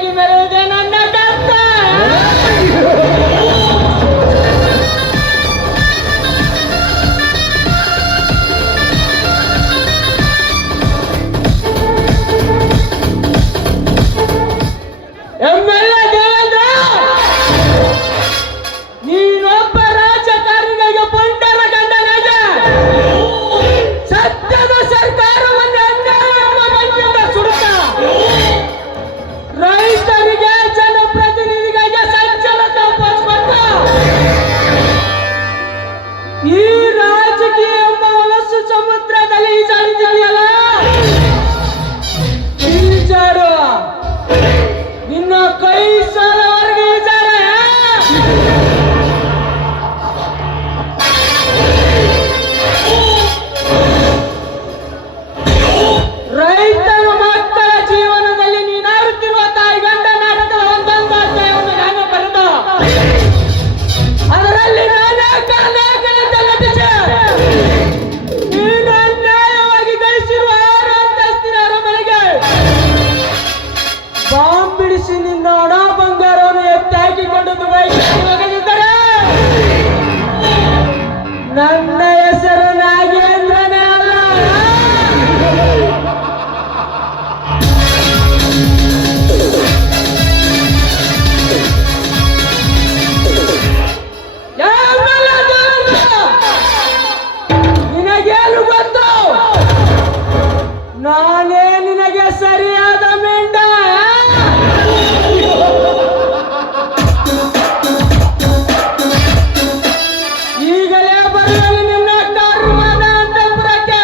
ಜೊತೆಯಾಗಿ ಮೆರೆಯುವುದೇ ನನ್ನ ಕರ್ತ. ನೀನೊಬ್ಬ ರಾಜಕಾರಣಿಗಳಿಗೆ ಪುಂಡರ ಗಂಡನಾಗ ಸತ್ಯದ ಸರ್ಕಾರವನ್ನು ಅನ್ಯಾಯದಿಂದ ಸುಡುತ್ತ ರೈತರಿಗೆ ಜನಪ್ರತಿನಿಧಿಗಳಿಗೆ ಸಂಚಲನ ತಪ್ಪಿಸ್ಕೊಟ್ಟ ಈ ರಾಜಕೀಯ ಎಂಬ ಹೊಲಸು ಸಮುದ್ರದಲ್ಲಿ ಈಜಾಡಿದೆಯಲ್ಲ, ಈಜಾಡು ನಿನ್ನ ಕೈ ಸಾಲವರೆಗೆ ಈಜಾಡ. ರೈತರ ಮಕ್ಕಳ ಜೀವನದಲ್ಲಿ ನೀನಾಡುತ್ತಿರುವ ತಾಯಿ ಗಂಡ ನಾಟಕದ ಒಂದೊಂದು ಅಧ್ಯಾಯವನ್ನು ನಾನು ಬರೆದು ಅದರಲ್ಲಿ ನಾನಾಗಲಿದ್ದ ನಟಿಸಿ ನೀನು ಅನ್ಯಾಯವಾಗಿ ಗಳಿಸಿರುವ 6 ಅಂತಸ್ತಿನ ಅರಮನೆಗೆ ಬಾಂಬ್ ಬಿಡಿಸಿ ನಿನ್ನ ಹಣ ಬಂಗಾರವನ್ನು ಎತ್ತಿ ಹಾಕಿಕೊಂಡು ದುಬೈಗೆ ಹೋಗದಿದ್ದರೆ ನನ್ನ ಹೆಸರು ನಾಗೇಂದ್ರನೇ ಅಲ್ಲ. ನಿನಗೇನು ಗೊತ್ತು? ನಾನೇ ನಿನಗೆ ಸರಿಯಾದ ಮೆಂಡ. ಈಗಲೇ ಬರಲು ನಿನ್ನ ಕರ್ಮದ ಅಂತಃಪುರಕ್ಕೆ.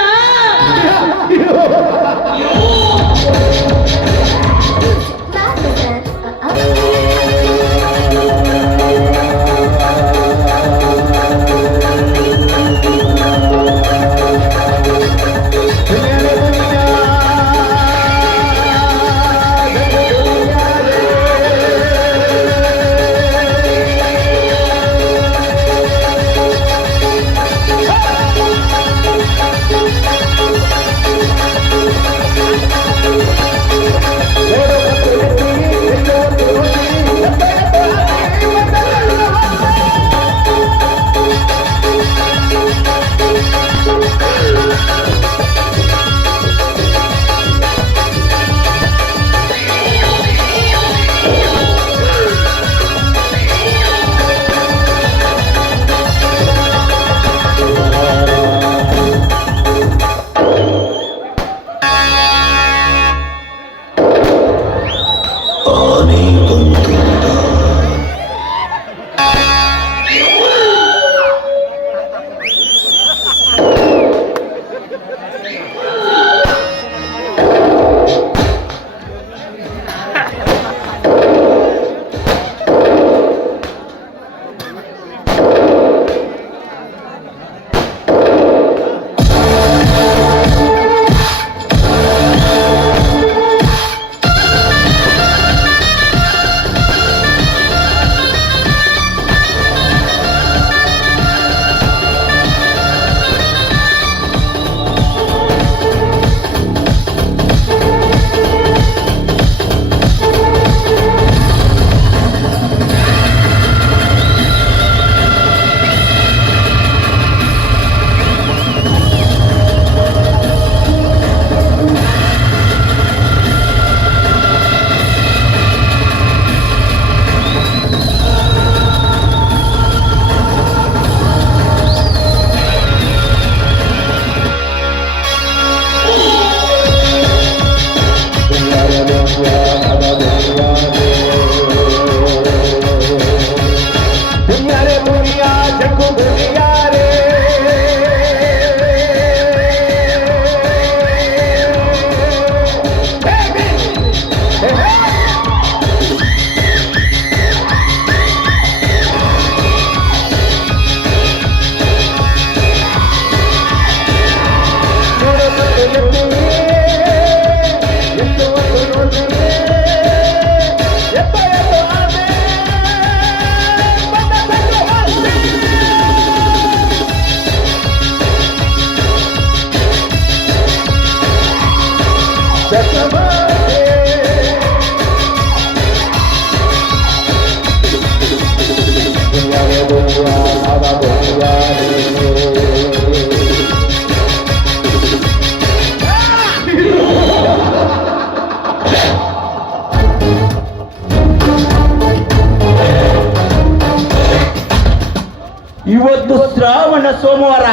ಇವತ್ತು ಶ್ರಾವಣ ಸೋಮವಾರ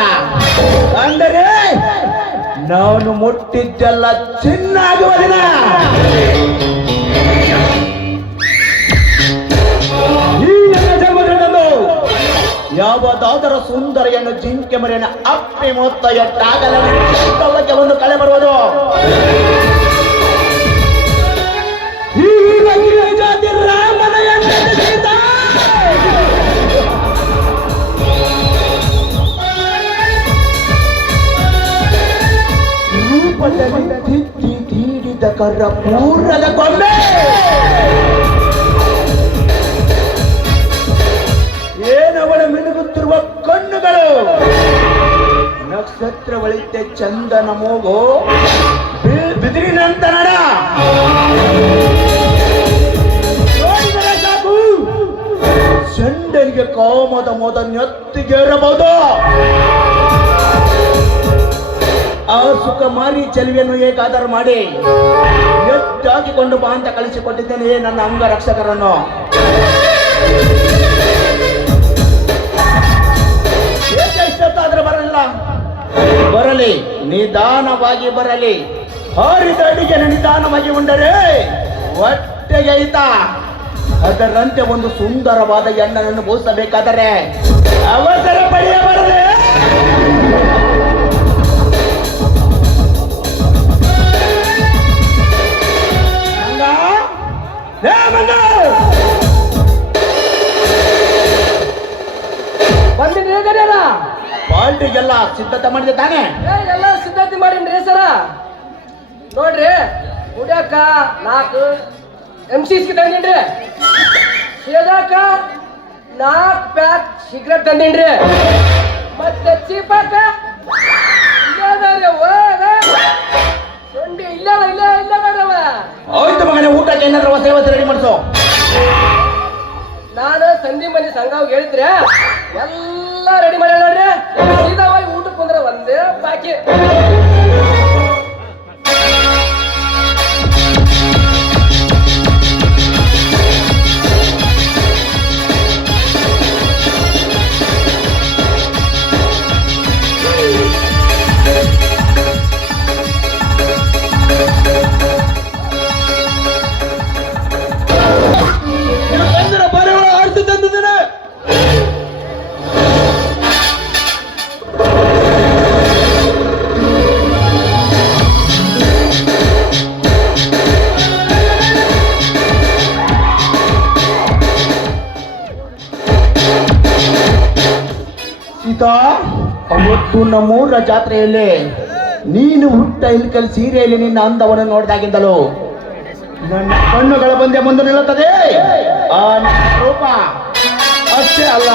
ಅಂದರೆ ನಾನು ಮುಟ್ಟಿದ್ದೆಲ್ಲ ಚಿನ್ನ ಆಗುವ ದಿನ. ಈ ನನ್ನ ಜನ್ಮದಂದು ಯಾವುದಾದರ ಸುಂದರಿಯನ್ನು ಜಿಂಕೆ ಮರಿಯನ್ನು ಅಪ್ಪಿ ಮೊತ್ತ ಎಟ್ಟಾಗಲ ಒಂದು ಕಳೆ ಬರುವುದು. ಈಗ ಜಾತಿ ರಾಮನ ರೂಪದಲ್ಲಿ ತಿದ್ದಿ ತೀಡಿದ ಕರ್ರ ಪೂರ್ಣದ ಕೊಂಬೆ. ಏನವಳ ಮಿನುಗುತ್ತಿರುವ ಕಣ್ಣುಗಳು, ನಕ್ಷತ್ರ ಒಳಿತೆ ಚಂದನ ಮೂಗು, ಬಿದಿರಿನಂತ ನಡ. ಸಾಕು ಚಂಡನಿಗೆ ಕಾಮದ ಮೊದ ನೆತ್ತಿಗೇರಬಹುದು. ಆ ಸುಖ ಮಾರಿ ಚೆಲುವೆಯನ್ನು ಏಕಾಧಾರ ಮಾಡಿ ಎತ್ತಾಕಿಕೊಂಡು ಬಾ ಅಂತ ಕಳಿಸಿಕೊಟ್ಟಿದ್ದೇನೆ ನನ್ನ ಅಂಗರಕ್ಷಕರನ್ನು. ಇಷ್ಟೊತ್ತಾದ್ರೆ ಬರಲಿಲ್ಲ, ಬರಲಿ, ನಿಧಾನವಾಗಿ ಬರಲಿ. ಹಾರಿದ ಅಡಿಗೆ ನಿಧಾನವಾಗಿ ಉಂಡರೆ ಹೊಟ್ಟೆಗೆ ಐತ. ಅದರಂತೆ ಒಂದು ಸುಂದರವಾದ ಎಣ್ಣೆಯನ್ನು ಬೋಸಬೇಕಾದರೆ ಅವಸರ ಪಡೆಯಬಾರದೆ. ಬಂದಿಲ್ಲ ಪಾಲ್ಟಿಗೆಲ್ಲ ಸಿದ್ಧತೆ ಮಾಡಿದೆ ತಾನೆ? ಎಲ್ಲ ಸಿದ್ಧತೆ ಮಾಡಿನ್ರಿ ಸರ. ನೋಡ್ರಿ ಕುಡಿಯಕ್ಕ 4 MCs ತಂದಿನ್ರಿ, ಸೇದಾಕ 4 ಪ್ಯಾಕ್ ಸಿಗರೇಟ್ ತಂದಿನ್ರಿ, ಮತ್ತೆ ಚೀಪಾಕ ಸೊಂಡಿ ಇಲ್ಲ ಆಯ್ತು ಮಗನೇ, ಊಟಕ್ಕೆ ಏನಾದ್ರೂ ಹೊಸ ರೆಡಿ ಮಾಡಿಸೋ. ನಾನು ಸಂಧಿ ಮಂದಿ ಸಂಘ ಹೇಳಿದ್ರೆ ಎಲ್ಲ ರೆಡಿ ಮಾಡಿ ನೋಡ್ರಿ. ಸೀದಾವಾಗಿ ಊಟಕ್ಕೆ ಬಂದ್ರೆ ಒಂದೇ ಬಾಕಿ. ಅವತ್ತು ನಮ್ಮೂರ ಜಾತ್ರೆಯಲ್ಲಿ ನೀನು ಹುಟ್ಟ ಇಲ್ಕಲ್ ಸೀರೆಯಲ್ಲಿ ನಿನ್ನ ಅಂದವನ್ನು ನೋಡಿದಾಗಿಂದಲೂ ನನ್ನ ಕಣ್ಣುಗಳ ಬಂದೆ ಮುಂದೆ ನಿಲ್ಲುತ್ತದೆ ಆ ರೂಪ. ಅಷ್ಟೇ ಅಲ್ಲ,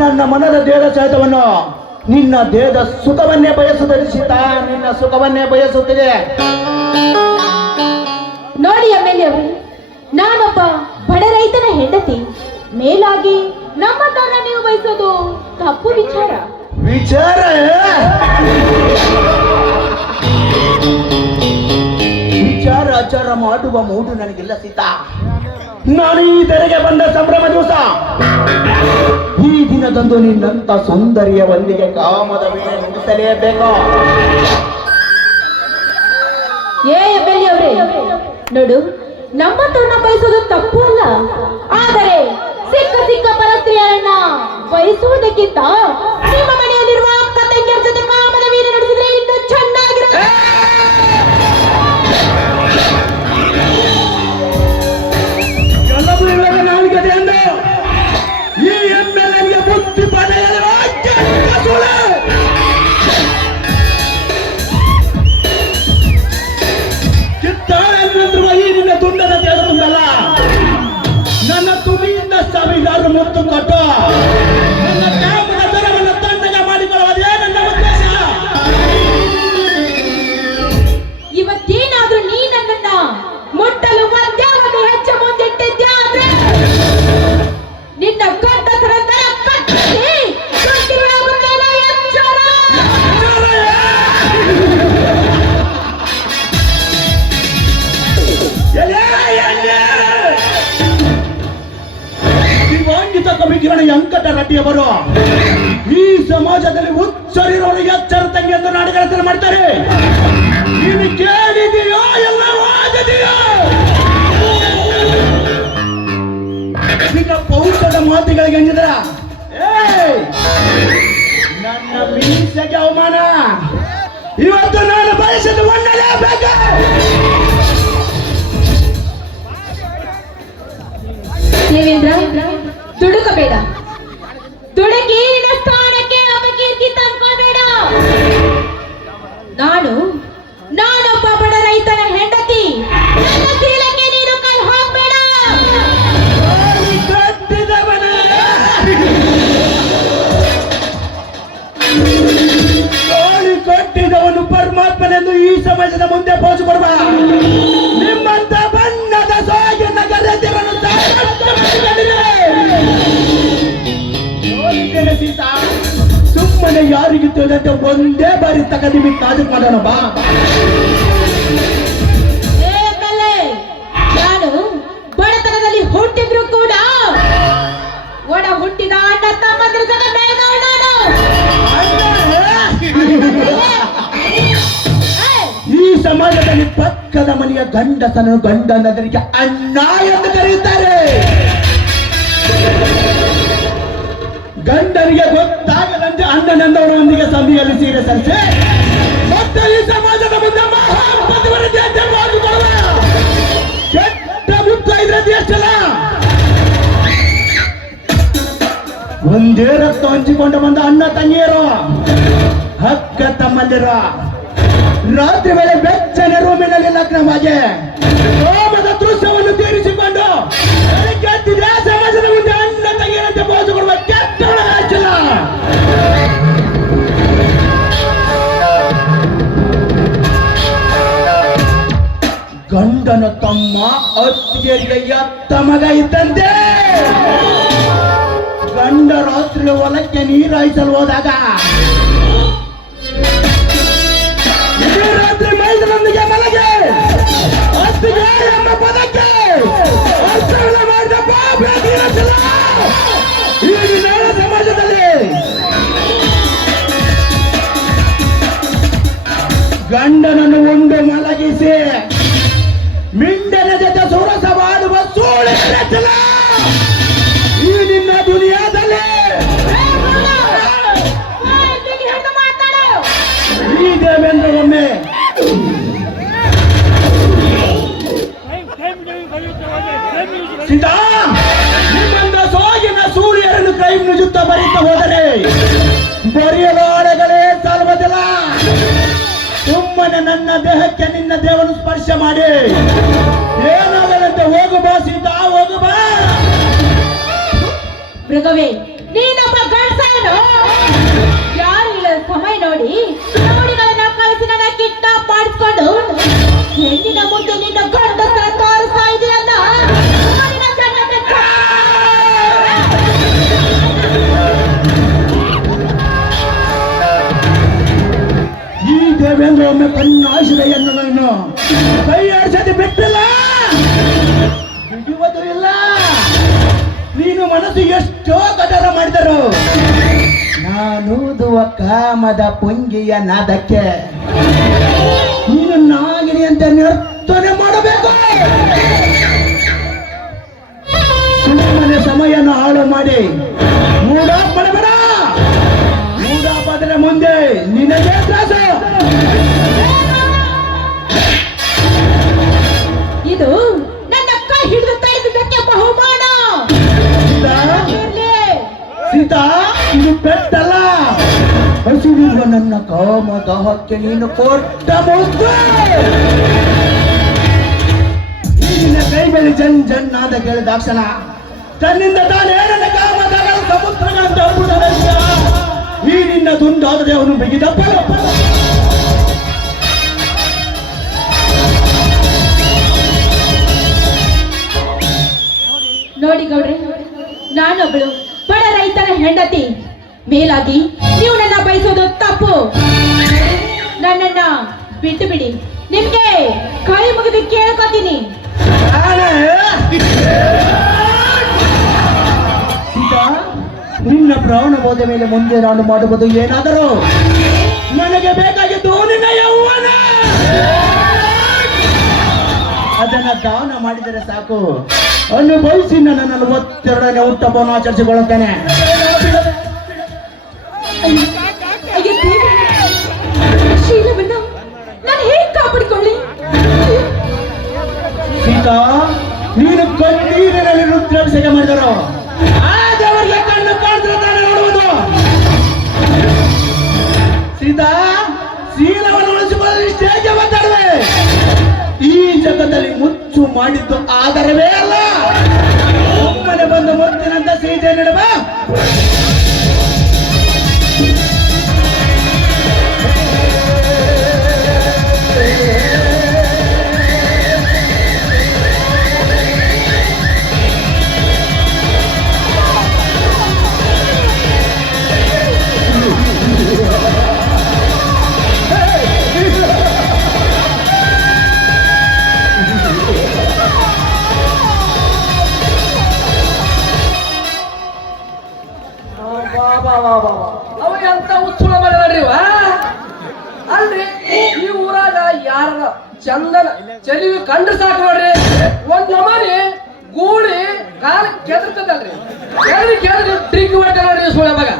ನನ್ನ ಮನದ ದೇಹದ ಸಹಿತವನ್ನು ನಿನ್ನ ದೇಹದ ಸುಖವನ್ನೇ ಬಯಸುತ್ತದೆ ಸೀತಾ, ನಿನ್ನ ಸುಖವನ್ನೇ ಬಯಸುತ್ತಿದೆ. ನೋಡಿ ಎಮ್ಮೆಲ್ಯೆ ಅವರು, ನಾನೊಬ್ಬ ಬಡ ರೈತನ ಹೆಂಡತಿ, ಮೇಲಾಗಿ ನಮ್ಮ ತರ ನೀವು ಬಯಸೋದು ತಪ್ಪು ವಿಚಾರ. ವಿಚಾರ ವಿಚಾರ ಆಚಾರ ಮಾಡುವ ಮೂಡು ನನಗಿಲ್ಲ ಸೀತಾ. ನಾನು ಈ ತೆರೆಗೆ ಬಂದ ಸಂಭ್ರಮ ದಿವಸ, ಈ ದಿನದಂದು ನಿನ್ನಂತ ಸೌಂದರ್ಯ ಒಂದಿಗೆ ಕಾಮದ ವೀಣೆ ನುಡಿಸಲೇಬೇಕು. ಏ ಎಮ್ಮೆಲ್ಯೆ ಅವರೇ, ನೋಡು, ನಮ್ಮ ತನ್ನ ಬಯಸೋದು ತಪ್ಪು ಅಲ್ಲ, ಆದರೆ ಸಿಕ್ಕ ಪರಸ್ತ್ರೀಯರನ್ನ ಬಯಸುವುದಕ್ಕಿಂತ ನಿಮ್ಮ ಮನೆಯಲ್ಲಿರುವ ಅಕ್ಕ ತಂಗಿಯರ ಜೊತೆ ಕಾಮದ ವೀರ ನಡೆಸಿದ್ರೆ ಇನ್ನೂ ಚೆನ್ನಾಗಿರುತ್ತೆ. ಈ ಎಮ್ಮೆಲ್ಲೆಗೆ ಬುದ್ಧಿ ಪಡೆಯಲು ಕಿತ್ತಾಳೆಂದಿರುವ ಈ ನಿನ್ನ ತುಂಡದ ದೇಹ ತುಂಬಲ್ಲ. ನನ್ನ ತುದಿಯಿಂದ ಸಾವಿರಾರು ಮುತ್ತು ಕೊಟ್ಟು ನನ್ನ ಕಾಮದ ದರವನ್ನು ತಂಡಗ ಮಾಡಿಕೊಳ್ಳುವುದೇ ನನ್ನ ಉದ್ದೇಶ. ಇವತ್ತೇನಾದ್ರೂ ನೀ ನನ್ನನ್ನ ಮುಟ್ಟಲು ಮಧ್ಯಾಹ್ನ ಹೆಚ್ಚು ಮುಂದಿಟ್ಟಿದ್ಯಾ ಆದ್ರೆ ನಿನ್ನ ಗಂಡಸರ ತರ ಕಟ್ಟಿಸಿ ಸುಟ್ಟಿಬಿಡಾಗುತ್ತೇನೆ, ಎಚ್ಚರ. ದಿವಾಂಗಿತ ಲೋಕವಿಜ್ಞಾನ ವೆಂಕಟರೆಡ್ಡಿಯವರು ಈ ಸಮಾಜದಲ್ಲಿ ಹುಚ್ಚರಿರೋರು ಎಚ್ಚರ ತಂಗಿ ಎಂದು ನಾಟಕರಚನೆ ಮಾಡ್ತಾರೆ. ನೀನು ಕೇಳಿದೆಯೋ ಎಲ್ಲ ಓದಿದೆಯೋ? ಈಗ ಪೌರುಷದ ಮಾತುಗಳಿಗೆ ಅಂಜಿದ್ರ ನನ್ನ ಮೀಸೆಗೆ ಅವಮಾನ. ಇವತ್ತು ನಾನು ಬಯಸಿದ ಒಣ್ಣಲೇಬೇಕು. ದೇವೇಂದ್ರ, ದುಡುಕಬೇಡ. ದುಡುಕಿ ನಿನ್ನ ಸ್ಥಾನಕ್ಕೆ ಅಪಕೀರ್ತಿ ತಂದ್ಕೋಬೇಡ. ನಾನೊಬ್ಬ ಬಡ ರೈತನ ಹೆಂಡತಿ. ನನ್ನ ಶೀಲಕ್ಕೆ ನೀನು ಕೈ ಹಾಕಬೇಡ. ಕೊಟ್ಟಿದವನು ಪರಮಾತ್ಮನೆಂದು ಈ ಸಮಾಜದ ಮುಂದೆ ಪೋಸು ಕೊಡುವ ನಿಮ್ಮಂತ ಬಣ್ಣದ ಸೋಗಿನ ಗರತಿಯನ್ನು ಸೀತಾ, ಸುಮ್ಮನೆ ಯಾರಿಗೆ ತಿಳಿದಂತೆ ಒಂದೇ ಬಾರಿ ತಗದಿ ಕಾದು ಮಾಡೋಣ ಬಾ. ನಾನು ಬಡತನದಲ್ಲಿ ಹುಟ್ಟಿದ್ರು ಕೂಡ ಒಡ ಹುಟ್ಟಿದ ಅಣ್ಣ ತಮ್ಮಂದಿರ ಜೊತೆ ಬೆಳೆದವಳು ನಾನು. ಈ ಸಮಾಜದಲ್ಲಿ ಪಕ್ಕದ ಮನೆಯ ಗಂಡಸನು ಗಂಡನದರಿಗೆ ಅಣ್ಣ ಎಂದು ಕರೆಯುತ್ತಾರೆ. ಗಂಡನಿಗೆ ಗೊತ್ತಾಗದಂತೆ ಅಣ್ಣನಂದವರೊಂದಿಗೆ ಸಭೆಯಲ್ಲಿ ಸೀರೆ ಸರಿಸಿ ಮತ್ತೆ ಈ ಸಮಾಜದ ಮುಂದೆ ಕೆಟ್ಟ ಮುಕ್ತ ಇದ್ರೆ ದೇಶಲ್ಲ. ಒಂದೇ ರಕ್ತ ಹಂಚಿಕೊಂಡು ಬಂದ ಅಣ್ಣ ತಂಗಿಯರು, ಅಕ್ಕ ತಮ್ಮಂದಿರು ರಾತ್ರಿ ವೇಳೆ ಬೆಚ್ಚನೆ ರೂಮಿನಲ್ಲಿ ಲಗ್ನವಾಗಿ ಹೋಮದ ದೃಶ್ಯವನ್ನು ತೀರಿಸಿಕೊಂಡು ಕೆತ್ತಿದ್ರೆ ಸಮಾಜದ ಮುಂದೆ ಅಣ್ಣ ತಂಗಿಯರಂತೆ ಬೋಸು ಕೊಡುವ ಕೆಟ್ಟವಳ ರಾಜ್ಯಲ್ಲ. ಗಂಡನ ತಮ್ಮ ಅತ್ತಿಗೆರಿಗೆ ಎತ್ತ ಮಗ ಇದ್ದಂತೆ. ಗಂಡ ರಾತ್ರಿ ಹೊಲಕ್ಕೆ ನೀರಾಯಿಸಲು ಹೋದಾಗ ರಾತ್ರಿ ಮೈದನೊಂದಿಗೆ ಮಲಗೆ ಅತ್ತಿಗೆ ಎಂಬ ಪದಕ್ಕೆ ಅರ್ಥವನ್ನು ಮಾಡಿದ ಈಗಿನ ಸಮಾಜದಲ್ಲಿ ಗಂಡನನ್ನು ಒಂದು ಮಲಗಿಸಿ ಮಿಂಡನ ಜೊತೆ ಸುರಸವಾಡುವ ಸೂಳೆ ಈ ನಿನ್ನ ದುನಿಯಾದಲ್ಲಿ ಈ ದೇವೇಂದ್ರ ಒಮ್ಮೆ ಸೀತಾ, ನಿಮ್ಮಂತ ಸೋಗಿನ ಸೂರ್ಯರನ್ನು ಕೈ ನುಜುತ್ತಾ ಬರೀತಾ ಹೋದರೆ ಬರೆಯಲು ಆಳೆಗಳೇ ಸಾಲುವುದಿಲ್ಲ. ಸುಮ್ಮನೆ ನನ್ನ ದೇಹಕ್ಕೆ ನಿನ್ನ ದೇವನು ಸ್ಪರ್ಶ ಮಾಡಿ ಏನಾಗದಂತೆ ಹೋಗು ಬಾ ಸೀತಾ, ಹೋಗು ಬಾ. ಮೃಗವೇ, ನೀನೊಬ್ಬ ಗಂಡಸನು. ಯಾರು ಇಲ್ಲದ ಸಮಯ ನೋಡಿ ನೋಡಿಗಳನ್ನ ಕಳಿಸಿ ನನ್ನ ಕಿಟ್ಟ ಪಾಡಿಸ್ಕೊಂಡು ಹೆಣ್ಣಿನ ಮುಂದೆ ನಿನ್ನ ಗಂಡಸರ ತೋರಿಸ್ತಾ ಇದೆಯಲ್ಲ. ಈ ದೇವೇಂದ್ರ ಒಮ್ಮೆ ಕಣ್ಣಾಯಿಸಿದ ಎನ್ನುವನ್ನು ಕೈ ಆಡಿಸದೆ ಬಿಟ್ಟಿಲ್ಲ, ಬಿಡುವುದು ಇಲ್ಲ. ನೀನು ಮನಸ್ಸು ಎಷ್ಟೋ ಕದರ ಮಾಡಿದರು. ನಾನೂದುವ ಕಾಮದ ಪುಂಗಿಯ ನಾದಕ್ಕೆ ನೀನು ನಾಗಿನಿ ಅಂತ ನರ್ತನೆ ಮಾಡಬೇಕು. ಸುಮ್ಮನೆ ಸಮಯನ ಹಾಳು ಮಾಡಿ ಮೂಡಾಪ್ ಮಾಡಬೇಡ. ಮೂಡಾಪ್ ಆದ್ರೆ ಮುಂದೆ ನಿನಗೆ ತ್ರಾಸು. ಇದು ನನ್ನ ಕೈ ಹಿಡಿದು ತಡೆದಕ್ಕೆ ಬಹುಮಾನ. ಸೀತಾ, ಇದು ಪೆಟ್ಟಲ್ಲ, ಹಸಿವಿರುವ ನನ್ನ ಕಾಮ ದಾಹಕ್ಕೆ ನೀನು ಕೊಟ್ಟ ಮುದ್ದು. ಈಗಿನ ಕೈ ಮೇಲೆ ಜನ್ ಜನ್ನಾದ ಕೇಳಿದಾಕ್ಷಣ ತನ್ನಿಂದ ತಾನೇ ನನ್ನ ಕಾಮ ದಾಹಗಳ ಸಮುದ್ರಗಳಂತ ಈ ನಿನ್ನ ದುಂಡಾದರೆ ಅವನು ಬಿಗಿದಪ್ಪ. ನೋಡಿ ಗೌಡ್ರೆ, ನಾನೊಬ್ಳು ಬಡ ರೈತರ ಹೆಂಡತಿ. ಮೇಲಾಗಿ ನೀವು ನನ್ನ ಬಯಸೋದು ತಪ್ಪು. ನನ್ನನ್ನ ಬಿಟ್ಟು ಬಿಡಿ. ನಿಮ್ಗೆ ಕೈ ಮುಗಿದು ಕೇಳ್ಕೊತೀನಿ. ಸೀತಾ, ಪ್ರಾಣ ಹೋದ ಮೇಲೆ ಮುಂದೆ ನಾನು ಮಾಡುವುದು ಏನಾದರೂ ನನಗೆ ಬೇಕಾಗಿದ್ದು ನಿನ್ನ ಯೌವನ. ಅದನ್ನ ದಾನ ಮಾಡಿದರೆ ಸಾಕು. ಅನುಭವಿಸಿ ನನ್ನ 42ನೇ ಹುಟ್ಟಹಬ್ಬವನ್ನು ಆಚರಿಸಿಕೊಳ್ಳುತ್ತೇನೆ. ಅಯ್ಯೋ ದೇವರೇ, ಶೀಲವನ್ನ ನಾನು ಹೇಗೆ ಕಾಪಾಡಿಕೊಳ್ಳಿ? ಸೀತಾ, ನೀನು ಕಣ್ಣೀರಿನಲ್ಲಿ ರುದ್ರಾಭಿಷೇಕ ಮಾಡಿದರು ಆ ದೇವರಿಗೆ ಕಣ್ಣು ಕಾಣಿದ್ರೆ ತಾನೇ ನೋಡುವುದು. ಸೀತಾ, ಶೀಲವನ್ನು ಉಳಿಸಿಕೊಳ್ಳಲು ಇಷ್ಟೇ ಮಾತಾಡುವೆ. ಈ ಜಗತ್ತಲ್ಲಿ ಮುಚ್ಚು ಮಾಡಿದ್ದು ಆಧಾರವೇ ಅಲ್ಲ. ಒಮ್ಮನೆ ಬಂದು ಮುತ್ತಿನಂತ ಸೀತೆ ನೀಡುವ. ಅವ ಎಂತ ಉತ್ಸುಳ ಮಾಡ್ರಿ ಅಲ್ರಿ. ಈ ಊರಾಗ ಯಾರ ಚಂದನ ಚಲಿವಿ ಕಂಡ್ರೆ ಸಾಕು ನೋಡ್ರಿ, ಒಂದ್ ನಮನಿ ಗೂಳಿ ಕಾಲ ಕೆದರ್ತದಲ್ರಿ. ಕೆದ್ರಿ ಡ್ರಿಂಕ್ ಮಾಡ್ತಾರೆ ನೋಡ್ರಿ ಸುಳ ಮಗ.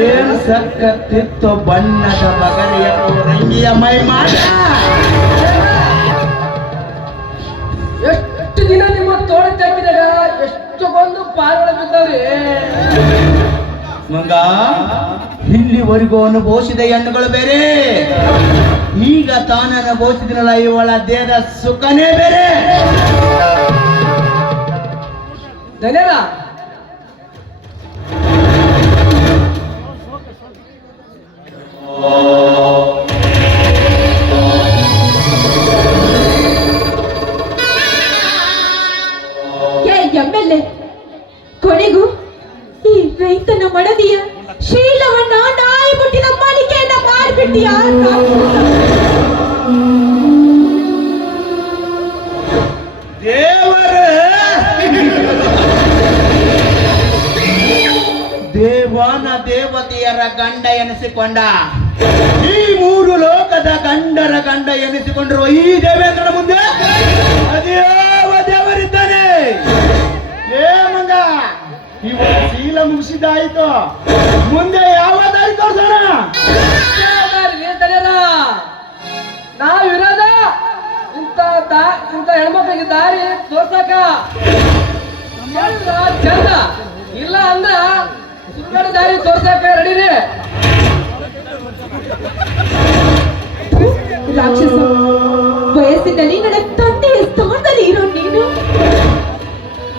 ಏನ್ ಸಕ್ಕತ್ತಿತ್ತು ಬಣ್ಣದ ಬಗರಿಯ ರಂಗಿಯ ಮೈ ಮಾಡ. ಎಷ್ಟು ದಿನ ನಿಮ್ಮ ತೋಟಕ್ಕೆ ಹಾಕಿದಾಗ ಎಷ್ಟು ಬಂದು ಪಾರೊಳ ಬಿದ್ದವ್ರಿ ಮಗ. ಇಲ್ಲಿವರೆಗೂ ಅನುಭವಿಸಿದ ಹೆಣ್ಣುಗಳು ಬೇರೆ, ಈಗ ತಾನು ಅನುಭವಿಸಿದ್ರಲ್ಲ ಇವಳ ದೇಹದ ಸುಖನೇ ಬೇರೆ. ಧನ್ಯರ ಎಮ್ಮೆಲ್ಲೆ, ಕೊನೆಗೂ ಈ ರೈತನ ಮಡದಿಯ ಶೀಲವನ್ನ ನಾಯಿ ಮುಟ್ಟಿದ ಮಾಲಿಕೆಯನ್ನ ಮಾಡಿಬಿಟ್ಟಿಯ. ದೇವಾನ ದೇವತೆಯರ ಗಂಡ ಎನಿಸಿಕೊಂಡ, ಈ 3 ಲೋಕದ ಗಂಡರ ಗಂಡ ಎನಿಸಿಕೊಂಡಿರುವ ಈ ದೇವೇಂದ್ರನ ಮುಂದೆ ಅದ್ಯಾವ ದೇವರಿದ್ದಾನೆ? ಏ ಮಂಗ, ಇವತ್ತು ಶೀಲ ಮುಗಿಸಿದ್ದಾಯ್ತು, ಮುಂದೆ ಯಾವ ದಾರಿ ತೋರ್ಸೋಣ? ನಾವಿರೋದ ಇಂತ ಹೆಣ್ಮಕ್ಳಿಗೆ ದಾರಿ ತೋರ್ಸಕ ಚಂದ, ಇಲ್ಲ ಅಂದ್ರ ಸುಮ್ಮನೆ ದಾರಿ ತೋರ್ಸಕ ರೆಡಿನೇ. ರಾಕ್ಷಸ, ವಯಸ್ಸಿನಲ್ಲಿ ನನ್ನ ತಂದೆಯ ಸ್ಥಾನದಲ್ಲಿ ಇರೋ ನೀನು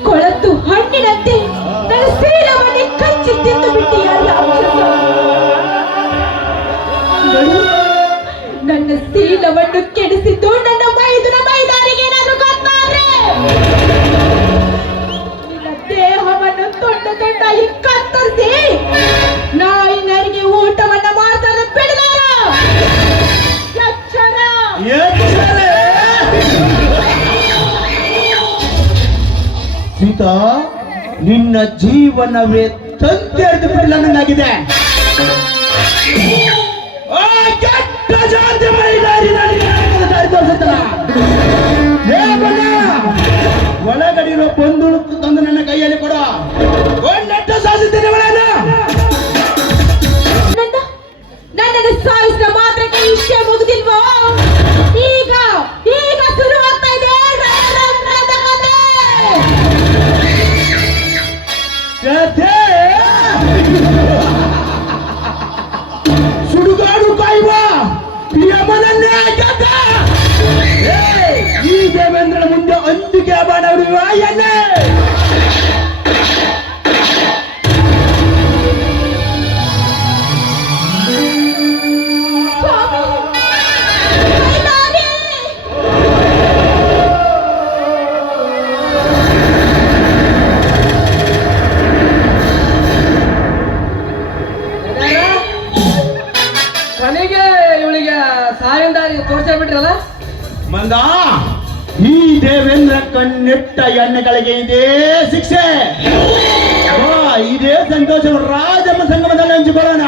ಕೊಳತು ಹಣ್ಣಿನಂತೆ ನನ್ನ ಶೀಲವನ್ನೇ ಕಚ್ಚಿ ತಿಂದು ಬಿಟ್ಟಿಯ ರಾಕ್ಷಸ. ನನ್ನ ಶೀಲವನ್ನು ಕೆಡಿಸಿದ್ದು ನನ್ನ ಮೈದುನ ಮೈದಾರಿಗೆ ಏನಾದ್ರು ಗೊತ್ತಾದ್ರೆ ನಿನ್ನ ದೇಹವನ್ನು ತೊಂಡ ತೊಂಡಾಗಿ ಕತ್ತರಿಸಿ ನಾಯಿನರಿಗೆ ಊಟವನ್ನ ಮಾಡ್ತಾರೆ ಬಿಡಲಾರ. ಎಚ್ಚರ! ಸೀತಾ, ನಿನ್ನ ಜೀವನವೇ ತಂದೆ ಹಿಡಿದು ಬಿಡಲ್ಲ ನನಗಾಗಿದೆ. ಕೆಟ್ಟ ಜಾತಿ ಮಹಿಳೆಯರಿ ದಾರಿ ತೋರಿಸುತ್ತಲ್ಲ. ಒಳಗಡಿರೋ ಬಂಧುಳು ತಂದು ನನ್ನ ಕೈಯಲ್ಲಿ ಕೊಡ, ಒಂದೆಟ್ಟು ಸಾಧಿಸ್ತೇನೆ ಒಳಗ. ನನ್ನನ್ನು ಸಾಯಿಸಿದ ಮಾತ್ರಕ್ಕೆ ಈ ಬಾಣವಿಡುವ ಎಣ್ಣೆ. ಕೊನೆಗೆ ಇವಳಿಗೆ ಸಾವಿನ ದಾರಿ ತೋರ್ಸೇ ಬಿಟ್ರಲ್ಲ. ಮಂದ, ಈ ದೇವೇಂದ್ರ ಕಣ್ಣಿಟ್ಟ ಎಣ್ಣೆಗಳಿಗೆ ಇದೇ ಶಿಕ್ಷೆ. ಇದೇ ಸಂತೋಷ ರಾಜಮ್ಮ ಸಂಗಮದಲ್ಲಿ ಹಂಚಿಕೊಳ್ಳೋಣ.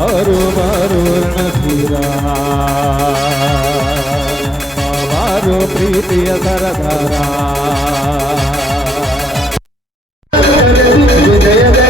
ಬಾರು ಬಾರು ರಣಧೀರ, ಬಾರು ಪ್ರೀತಿಯ ಸರದಾರ. ಜಯ ಜಯ ಜಯ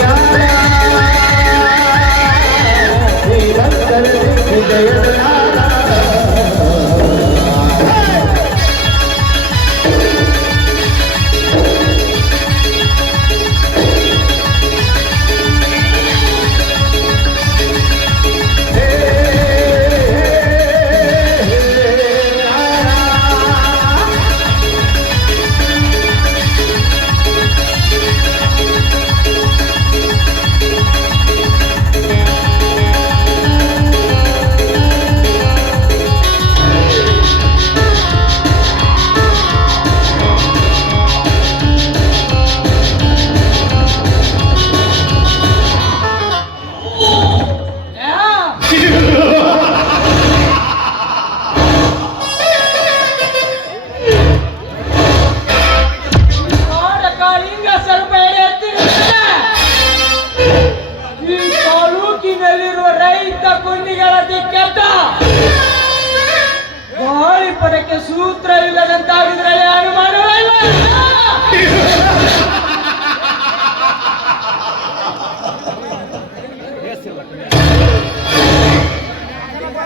ಸೂತ್ರ ಇಲ್ಲದಂತಾಗಿದ್ರಲ್ಲಿ ಅನುಮಾನವಿಲ್ಲ.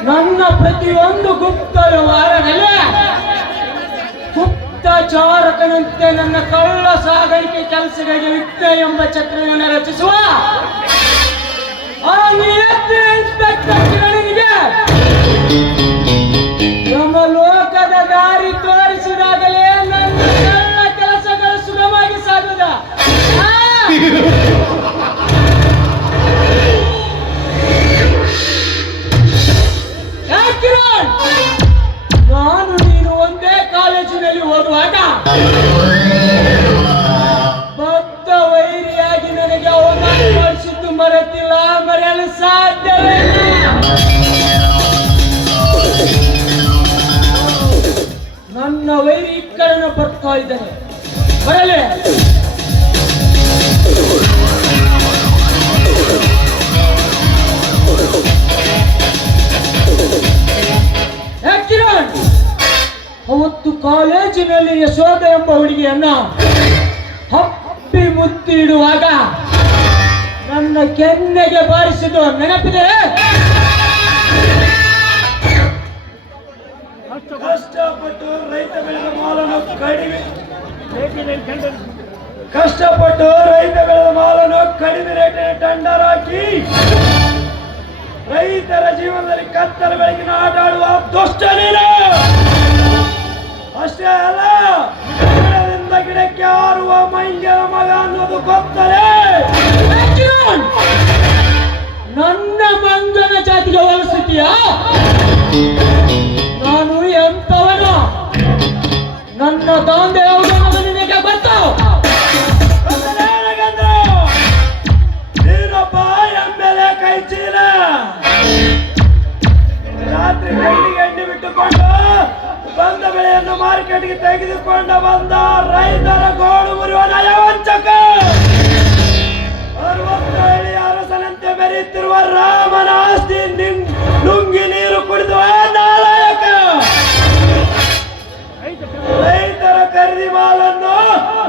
ನನ್ನ ಪ್ರತಿಯೊಂದು ಗುಪ್ತ ವ್ಯವಹಾರದಲ್ಲಿ ಗುಪ್ತಚಾರಕನಂತೆ ನನ್ನ ಕಳ್ಳ ಸಾಗಾಣಿಕೆ ಕೆಲಸಗಳಿಗೆ ವಿಘ್ನ ಎಂಬ ಚಕ್ರವನ್ನು ರಚಿಸುವ ಆ ನಿಯತ್ತಿ ಇನ್ಸ್ಪೆಕ್ಟರ್ ಕಿರಣಿಗೆ ಯಮಲೋಕದ ದಾರಿ ತೋರಿಸಿದಾಗಲೇ ನನ್ನ ಕಳ್ಳ ಕೆಲಸಗಳು ಸುಗಮವಾಗಿ ಸಾಗುದ. ನಾನು ನೀನು ಒಂದೇ ಕಾಲೇಜಿನಲ್ಲಿ ಓದುವಾಗ ಭಕ್ತ ವೈರಿಯಾಗಿ ನನಗೆ ಅವಮಾನ ಮಾಡಿಸಿದ್ದು ಮರೆತಿಲ್ಲ, ಮರೆಯಲು ಸಾಧ್ಯವೇ ಇಲ್ಲ. ನನ್ನ ವೈರಿ ಈ ಕಡೆ ಬರ್ತಾ ಇದ್ದಾನೆ, ಬರಲೇ. ಕಿರಣ್, ಅವತ್ತು ಕಾಲೇಜಿನಲ್ಲಿ ಯಶೋಧ ಎಂಬ ಹುಡುಗಿಯನ್ನ ಹಪ್ಪಿ ಮುತ್ತಿಡುವಾಗ ನನ್ನ ಕೆನ್ನೆಗೆ ಬಾರಿಸಿದ್ದು ನೆನಪಿದೆ? ಕಷ್ಟಪಟ್ಟು ರೈತ ಬೆಳೆದ ಮಾಲನ್ನು ಕಡಿಮೆ ರೇಟಿನ ಟೆಂಡರ್ ಹಾಕಿ ರೈತರ ಜೀವನದಲ್ಲಿ ಕತ್ತಲ ಬೆಳಕಿನ ಆಟ ಆಡುವ ದುಷ್ಟ ನೀನು. ಅಷ್ಟೇ ಅಲ್ಲ, ಗಿಡದಿಂದ ಗಿಡಕ್ಕೆ ಹಾರುವ ಮೈಂಗ್ಯರ ಮಗ ಅನ್ನೋದು ಗೊತ್ತಲೇ? ನನ್ನ ಮಂಗನ ಜಾತಿಗೆ ಹೋಲಿಸುತ್ತೀಯಾ? ನಾನು ಎಂತವನು? ನನ್ನ ತಂದೆ ಯಾವುದನ್ನು ನಿನಗೆ ಗೊತ್ತು? ನೀನೊಬ್ಬ ಎಂಬೆಲೆ ಕೈ ಚೀಲ. ರಾತ್ರಿ ಕೈಲಿಗೆ ಎಣ್ಣೆ ಬಿಟ್ಟುಕೊಂಡು ಬಂದ ಬಂದ ಬೆಳೆಯನ್ನು ಮಾರ್ಕೆಟ್ಗೆ ತೆಗೆದುಕೊಂಡು ಬಂದ ರೈತರ ಗೋಳು ಮುರಿಯುವ ನಯವಂಚಕ 60 ಹಳ್ಳಿಯ ಅರಸನಂತೆ ಮೆರೆಯುತ್ತಿರುವ ರಾಮನ ಆಸ್ತಿ ನುಂಗಿ ನೀರು ಕುಡಿದು ನಾಲಾಯಕ ರೈತರ ಖರೀದಿ ಮಾಲನ್ನು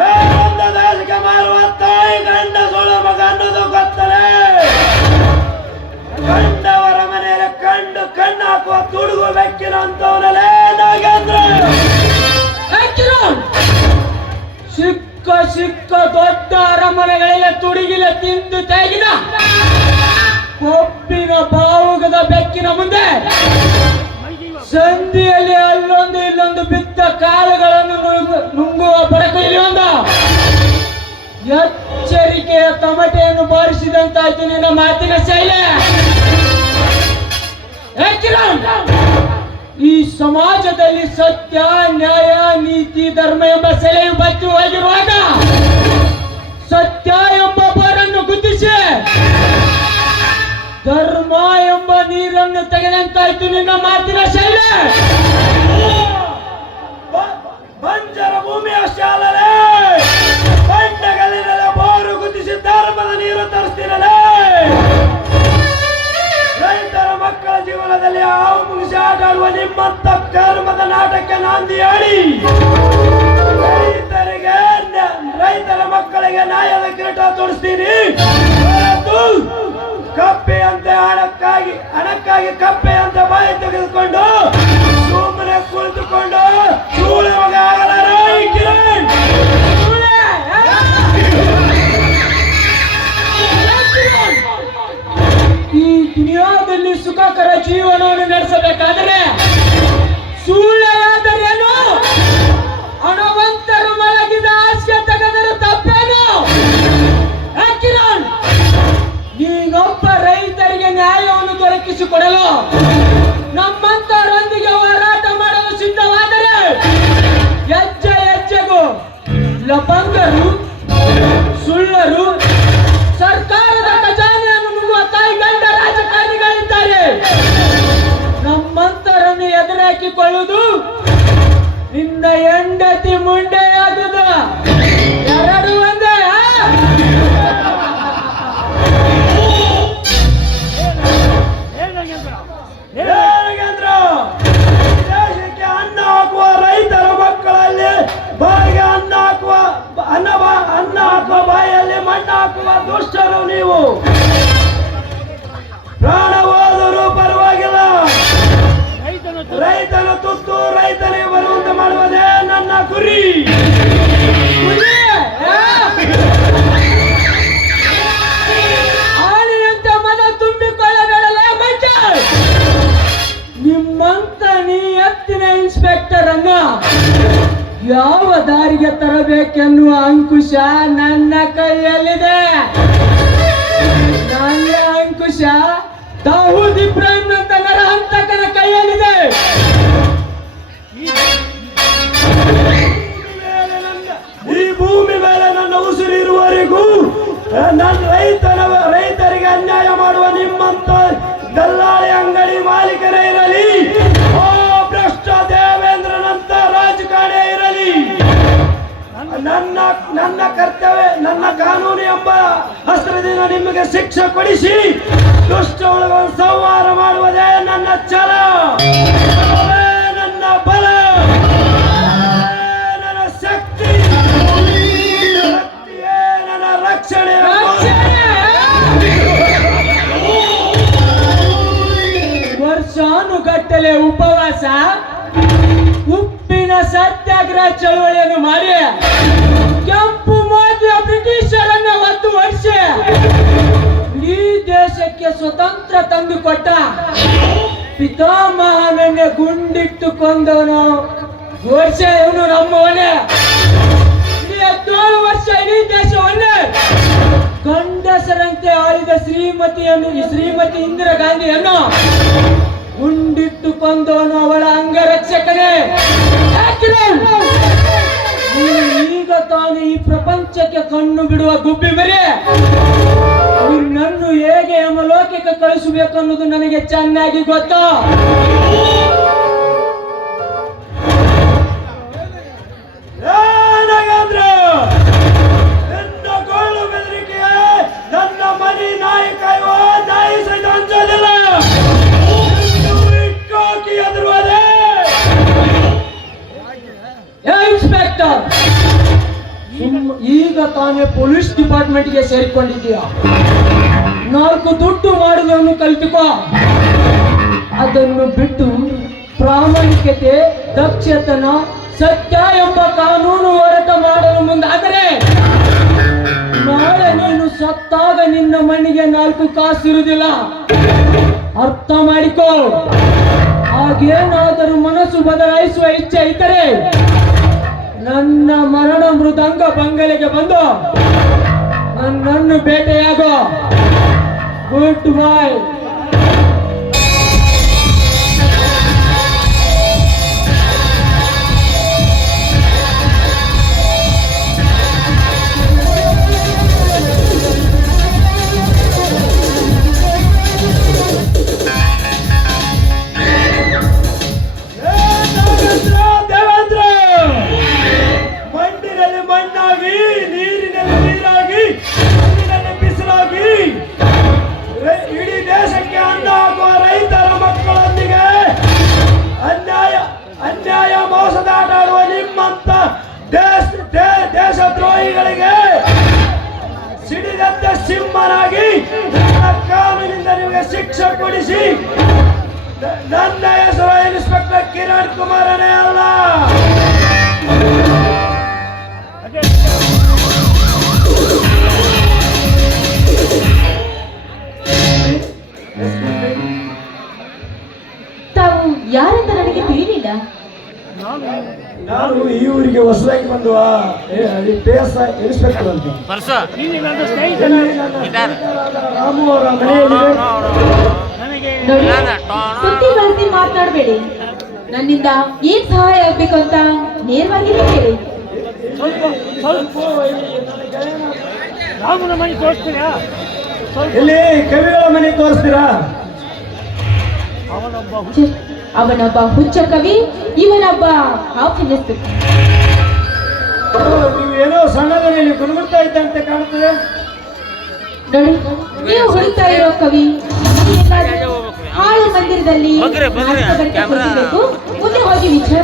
ಬೇರೊಂದು ದೇಶಕ್ಕೆ ಮಾರುವ ತಾಯಿ ಗಂಡ ಸೊಳ ಮಗ ಅನ್ನೋದು ಗೊತ್ತಲೇ ಕಂಡವರ ಮನೆಯಲ್ಲಿ ಕಣ್ಣು ಹಾಕುವ ತುಡುಗು ಬೆಕ್ಕಿನ ಅಂತವನಲ್ಲೇ ನಾಗೇಂದ್ರ ಸಿಕ್ಕ ದೊಡ್ಡ ಅರಮನೆಗಳಿಗೆ ತುಡುಗಿಲ ತಿಂದು ತೆಗಿನ ಕೊಬ್ಬಿನ ಬಾವುಗದ ಬೆಕ್ಕಿನ ಮುಂದೆ ಸಂಧಿಯಲ್ಲಿ ಅಲ್ಲೊಂದು ಇಲ್ಲೊಂದು ಬಿದ್ದ ಕಾಳುಗಳನ್ನು ನುಂಗುವ ಬಡಕು ಇಲ್ಲಿ ಒಂದು ಎಚ್ಚರಿಕೆಯ ತಮಟೆಯನ್ನು ಬಾರಿಸಿದಂತಾಯ್ತು ನಿನ್ನ ಮಾತಿನ ಶೈಲಿ. ಈ ಸಮಾಜದಲ್ಲಿ ಸತ್ಯ ನ್ಯಾಯ ನೀತಿ ಧರ್ಮ ಎಂಬ ಸೆಲೆಯು ಬತ್ತಿ ಹೋಗಿರುವಾಗ ಸತ್ಯ ಎಂಬ ಬರನ್ನು ಗುದ್ದಿಸಿ ಧರ್ಮ ಎಂಬ ನೀರನ್ನು ತೆಗೆದಂತಾಯ್ತು ನಿನ್ನ ಮಾತಿನ ಶೈಲಿ. ಬಂಜರ ಭೂಮಿಯ ಶಾಲಲೆ ಬಂಡೆಗಲ್ಲಿನ ಬೋರು ಗುದ್ದಿಸಿ ಧರ್ಮದ ನೀರು ತರಿಸ್ತಿರಲೇ ರೈತರ ಮಕ್ಕಳ ಜೀವನದಲ್ಲಿ ಹಾವು ಮುಗಿಸಿ ಆಟಾಡುವ ನಿಮ್ಮಂತ ಕರ್ಮದ ನಾಟಕ ನಾಂದಿ ಹೇಳಿ ರೈತರ ಮಕ್ಕಳಿಗೆ ನ್ಯಾಯದ ಕಿರೀಟ ತೊಡಿಸ್ತೀನಿ. ಕಪ್ಪೆಯಂತೆ ಹಣಕ್ಕಾಗಿ ಕಪ್ಪೆಯಂತೆ ಬಾಯಿ ತೆಗೆದುಕೊಂಡು ಸುಮ್ಮನೆ ಕುಳಿತುಕೊಂಡು ಸೂಳೆ ಮಗ ಆಗಲಾರ ಈ ಕಿರಣ್. ಈ ದುನಿಯಾದಲ್ಲಿ ಸುಖಕರ ಜೀವನವನ್ನು ನಡೆಸಬೇಕಾದರೆ ಸುಳ್ಳೆಯಾದರೇನು ಹಣವಂತರು ಮಲಗಿದ ಹಾಸಿಗೆ ತೆಗೆದರೂ ತಪ್ಪೇನು? ನೀನೊಬ್ಬ ರೈತರಿಗೆ ನ್ಯಾಯವನ್ನು ದೊರಕಿಸಿಕೊಡಲು ನಮ್ಮಂತರೊಂದಿಗೆ ಹೋರಾಟ ಮಾಡಲು ಸಿದ್ಧವಾದರೆ ಹೆಜ್ಜೆ ಹೆಜ್ಜೆಗೂ ಲಪಂಗರು ಸುಳ್ಳರು ಸರ್ಕಾರದ ಖಜಾನೆಯನ್ನು ನುಂಗುವ ತಾಯಿ ಗಂಡ ರಾಜಕಾರಣಿಗಳಿದ್ದಾರೆ. ನಮ್ಮಂತರನ್ನು ಎದುರಾಕಿಕೊಳ್ಳುವುದು ನಿನ್ನ ಹೆಂಡತಿ ಮುಂಡೆಯಾಗುವುದು ಎರಡು ಒಂದೇ. ದೇಶಕ್ಕೆ ಅನ್ನ ಹಾಕುವ ರೈತರ ಮಕ್ಕಳಲ್ಲಿ ಬಾಯಿಗೆ ಅನ್ನ ಹಾಕುವ ಬಾಯಲ್ಲಿ ಮಣ್ಣು ಹಾಕುವ ದುಷ್ಟರು ನೀವು. ಪ್ರಾಣ ಹೋದರೂ ಪರವಾಗಿಲ್ಲ, ರೈತನ ತುತ್ತು ರೈತನಿಗೆ ಬರುವಂತೆ ಮಾಡುವುದೇ ನನ್ನ ಗುರಿ. ಆನೆಯಂತೆ ಮನ ತುಂಬಿಕೊಳ್ಳಬೇಡಲೇ ಮಂಚ. ನಿಮ್ಮಂತ ನೀ ಎತ್ತಿನ ಇನ್ಸ್ಪೆಕ್ಟರ್ ಅನ್ನ ಯಾವ ದಾರಿಗೆ ತರಬೇಕೆನ್ನುವ ಅಂಕುಶ ನನ್ನ ಕೈಯಲ್ಲಿದೆ. ನನ್ನ ಅಂಕುಶ ದಾವೂದ್ ಇಬ್ರಾಹಿಂ ನಂತ ನರಹಂತಕನ ಕೈಯಲ್ಲಿದೆ. ಈ ಭೂಮಿ ಮೇಲೆ ನನ್ನ ಉಸಿರಿರುವವರೆಗೂ ನನ್ನ ರೈತರಿಗೆ ಅನ್ಯಾಯ ಮಾಡುವ ನಿಮ್ಮಂತ ದಲ್ಲಾಳಿ ಅಂಗಡಿ ಮಾಲೀಕರೇ ಇರಲಿ, ಭ್ರಷ್ಟ ದೇವೇಂದ್ರನಂತ ರಾಜಕಾರಣಿ ಇರಲಿ, ನನ್ನ ಕರ್ತವ್ಯ ನನ್ನ ಕಾನೂನು ಎಂಬ ಅಸ್ತ್ರದಿಂದ ನಿಮಗೆ ಶಿಕ್ಷೆ ಕೊಡಿಸಿ ದುಷ್ಟ ಒಳಗಳನ್ನು ಸಂಹಾರ ಮಾಡುವುದೇ ನನ್ನ ಛಲ, ನನ್ನ ಬಲ, ನನ್ನ ಶಕ್ತಿ, ನನ್ನ ರಕ್ಷಣೆ. ವರ್ಷಾನುಗಟ್ಟಲೆ ಉಪವಾಸ ಉಪ್ಪಿನ ಸತ್ಯಾಗ್ರಹ ಚಳವಳಿಯನ್ನು ಮಾಡಿ ಕೆಂಪು ಮೋದಿಯ ಬ್ರಿಟಿಷರನ್ನ ಒಂದು ವರ್ಷ ಈ ದೇಶಕ್ಕೆ ಸ್ವತಂತ್ರ ತಂದುಕೊಟ್ಟ ಪಿತಾಮಹನನ್ನೇ ಗುಂಡಿಟ್ಟು ಕೊಂದವನು ವರ್ಷ ಇವನು ನಮ್ಮವನೇ. 17 ವರ್ಷ ಇಡೀ ದೇಶವನ್ನೇ ಗಂಡಸರಂತೆ ಆಳಿದ ಶ್ರೀಮತಿ ಇಂದಿರಾ ಗಾಂಧಿಯನ್ನು ಗುಂಡಿಟ್ಟು ಕೊಂದವನು ಅವಳ ಅಂಗರಕ್ಷಕನೇ. ಈಗ ತಾನು ಈ ಪ್ರಪಂಚಕ್ಕೆ ಕಣ್ಣು ಬಿಡುವ ಗುಬ್ಬಿ ಮರಿ ನಿನ್ನನ್ನು ಹೇಗೆ ಯಮಲೋಕಕ್ಕೆ ಕಳಿಸಬೇಕು ಅನ್ನೋದು ನನಗೆ ಚೆನ್ನಾಗಿ ಗೊತ್ತು. ನಾನೇ ಪೊಲೀಸ್ ಡಿಪಾರ್ಟ್ಮೆಂಟ್ಗೆ ಸೇರಿಕೊಂಡಿದ್ದೀಯ. 4 ದುಡ್ಡು ಮಾಡುವುದನ್ನು ಕಲಿತುಕೋ. ಅದನ್ನು ಬಿಟ್ಟು ಪ್ರಾಮಾಣಿಕತೆ, ದಕ್ಷತನ, ಸತ್ಯ ಎಂಬ ಕಾನೂನು ಹೋರಾಟ ಮಾಡಲು ಮುಂದಾದರೆ ನಾಳೆ ನೀನು ಸತ್ತಾಗ ನಿನ್ನ ಮಣ್ಣಿಗೆ 4 ಕಾಸು ಇರುವುದಿಲ್ಲ. ಅರ್ಥ ಮಾಡಿಕೋ. ಹಾಗೇನಾದರೂ ಮನಸ್ಸು ಬದಲಾಯಿಸುವ ಇಚ್ಛೆ ಇದ್ದರೆ ನನ್ನ ಮರಣ ಮೃದಂಗ ಬಂಗಲೆಗೆ ಬಂದು ನನ್ನನ್ನು ಭೇಟಿಯಾಗೋ. Good bye. ಸಿಡಿದಂತ ಸಿಂಹನಾಗಿ ಕಾನೂನಿಂದ ನಿಮಗೆ ಶಿಕ್ಷೆ ಕೊಡಿಸಿ ನನ್ನ ಹೆಸರು ಇನ್ಸ್ಪೆಕ್ಟರ್ ಕಿರಣ್ ಕುಮಾರನೇ ಅಲ್ಲ. ತಾವು ಯಾರಂತ ನನಗೆ ತಿಳಿಲಿಲ್ಲ. ನಾನು ಈ ಊರಿಗೆ ಹೊಸದಾಗಿ ಬಂದುವ ಇನ್ಸ್ಪೆಕ್ಟರ್ ಅಂತ. ರಾಮು ಅವರ ಮನೆಯಲ್ಲಿ ನೋಡಿ, ಸುದ್ದಿ ಬಳಸಿ ಮಾತನಾಡಬೇಡಿ. ನನ್ನಿಂದ ಏನ್ ಸಹಾಯ ಆಗ್ಬೇಕು ಅಂತ ನೇರವಾಗಿ ಹೇಳಿ. ರಾಮನ ಮನೆ ತೋರಿಸ್ತೀರಾ? ಇಲ್ಲಿ ಕವಿಗಳ ಮನೆ ತೋರಿಸ್ತೀರಾ? ಅವನೊಬ್ಬ ಹುಚ್ಚ ಕವಿ, ಇವನೊಬ್ಬ ಹಾಫಿನಿಸ್ತು. ನೀವೇನೋ ಸಣ್ಣದಲ್ಲಿ ಗುಣಗುಡ್ತಾ ಇದ್ದಂತೆ ಕಾಣುತ್ತದೆ. ನೋಡಿ, ನೀವು ಹುಡುಕ್ತಾ ಇರೋ ಕವಿ ಹಾಳು ಮಂದಿರದಲ್ಲಿ ಕೂತಿರ್ಬೇಕು. ಮುಂದೆ ಹೋಗಿ ವಿಚಾರ.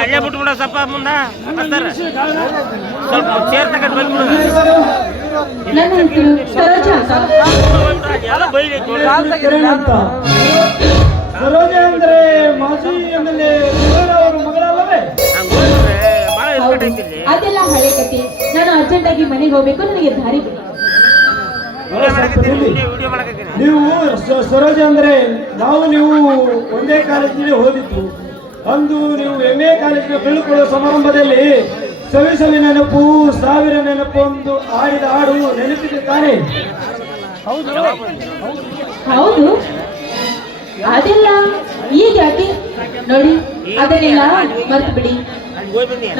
ಅಲ್ಲೇ ಬಿಟ್ಬಿಡ ಸ್ವಲ್ಪ ಮುಂದ ಸ್ವಲ್ಪ ಚೇರ್ ತಗೊಂಡು ಬಂದ್ಬಿಡು. ನನ್ನ ಹೆಸರು ಸರೋಜಾ ಅಂತ. ಸರೋಜ ಅಂದ್ರೆ ಮಾಜಿ ಎಮ್ಎಲ್ಎ ಅವರ ಮಗಳಲ್ಲವೇ? ಹೌದು, ಅದೆಲ್ಲ ಹಳೆ ಕತೆ. ನಾನು ಅರ್ಜೆಂಟ್ ಆಗಿ ಮನೆಗೆ ಹೋಗ್ಬೇಕು, ನನಗೆ ದಾರಿ ಬಿಡಿ. ನೀವು ಸರೋಜ ಅಂದ್ರೆ ನೀವು ಒಂದೇ ಕಾಲೇಜಿನಲ್ಲಿ ಓದಿದ್ದು. ಅಂದು ನೀವು MA ಕಾಲೇಜಿನ ಬೀಳ್ಕೊಳ್ಳುವ ಸಮಾರಂಭದಲ್ಲಿ ಸವಿ ನೆನಪು, ಸಾವಿರ ನೆನಪು ಒಂದು ಆಡಿದ ಹಾಡು ನೆನಪಿದೆ ತಾನೇ? ಹೌದು, ಅದೆಲ್ಲ ಈಗ ಯಾಕೆ? ನೋಡಿ, ಅದನ್ನೆಲ್ಲ ಮರ್ತು ಬಿಡಿ.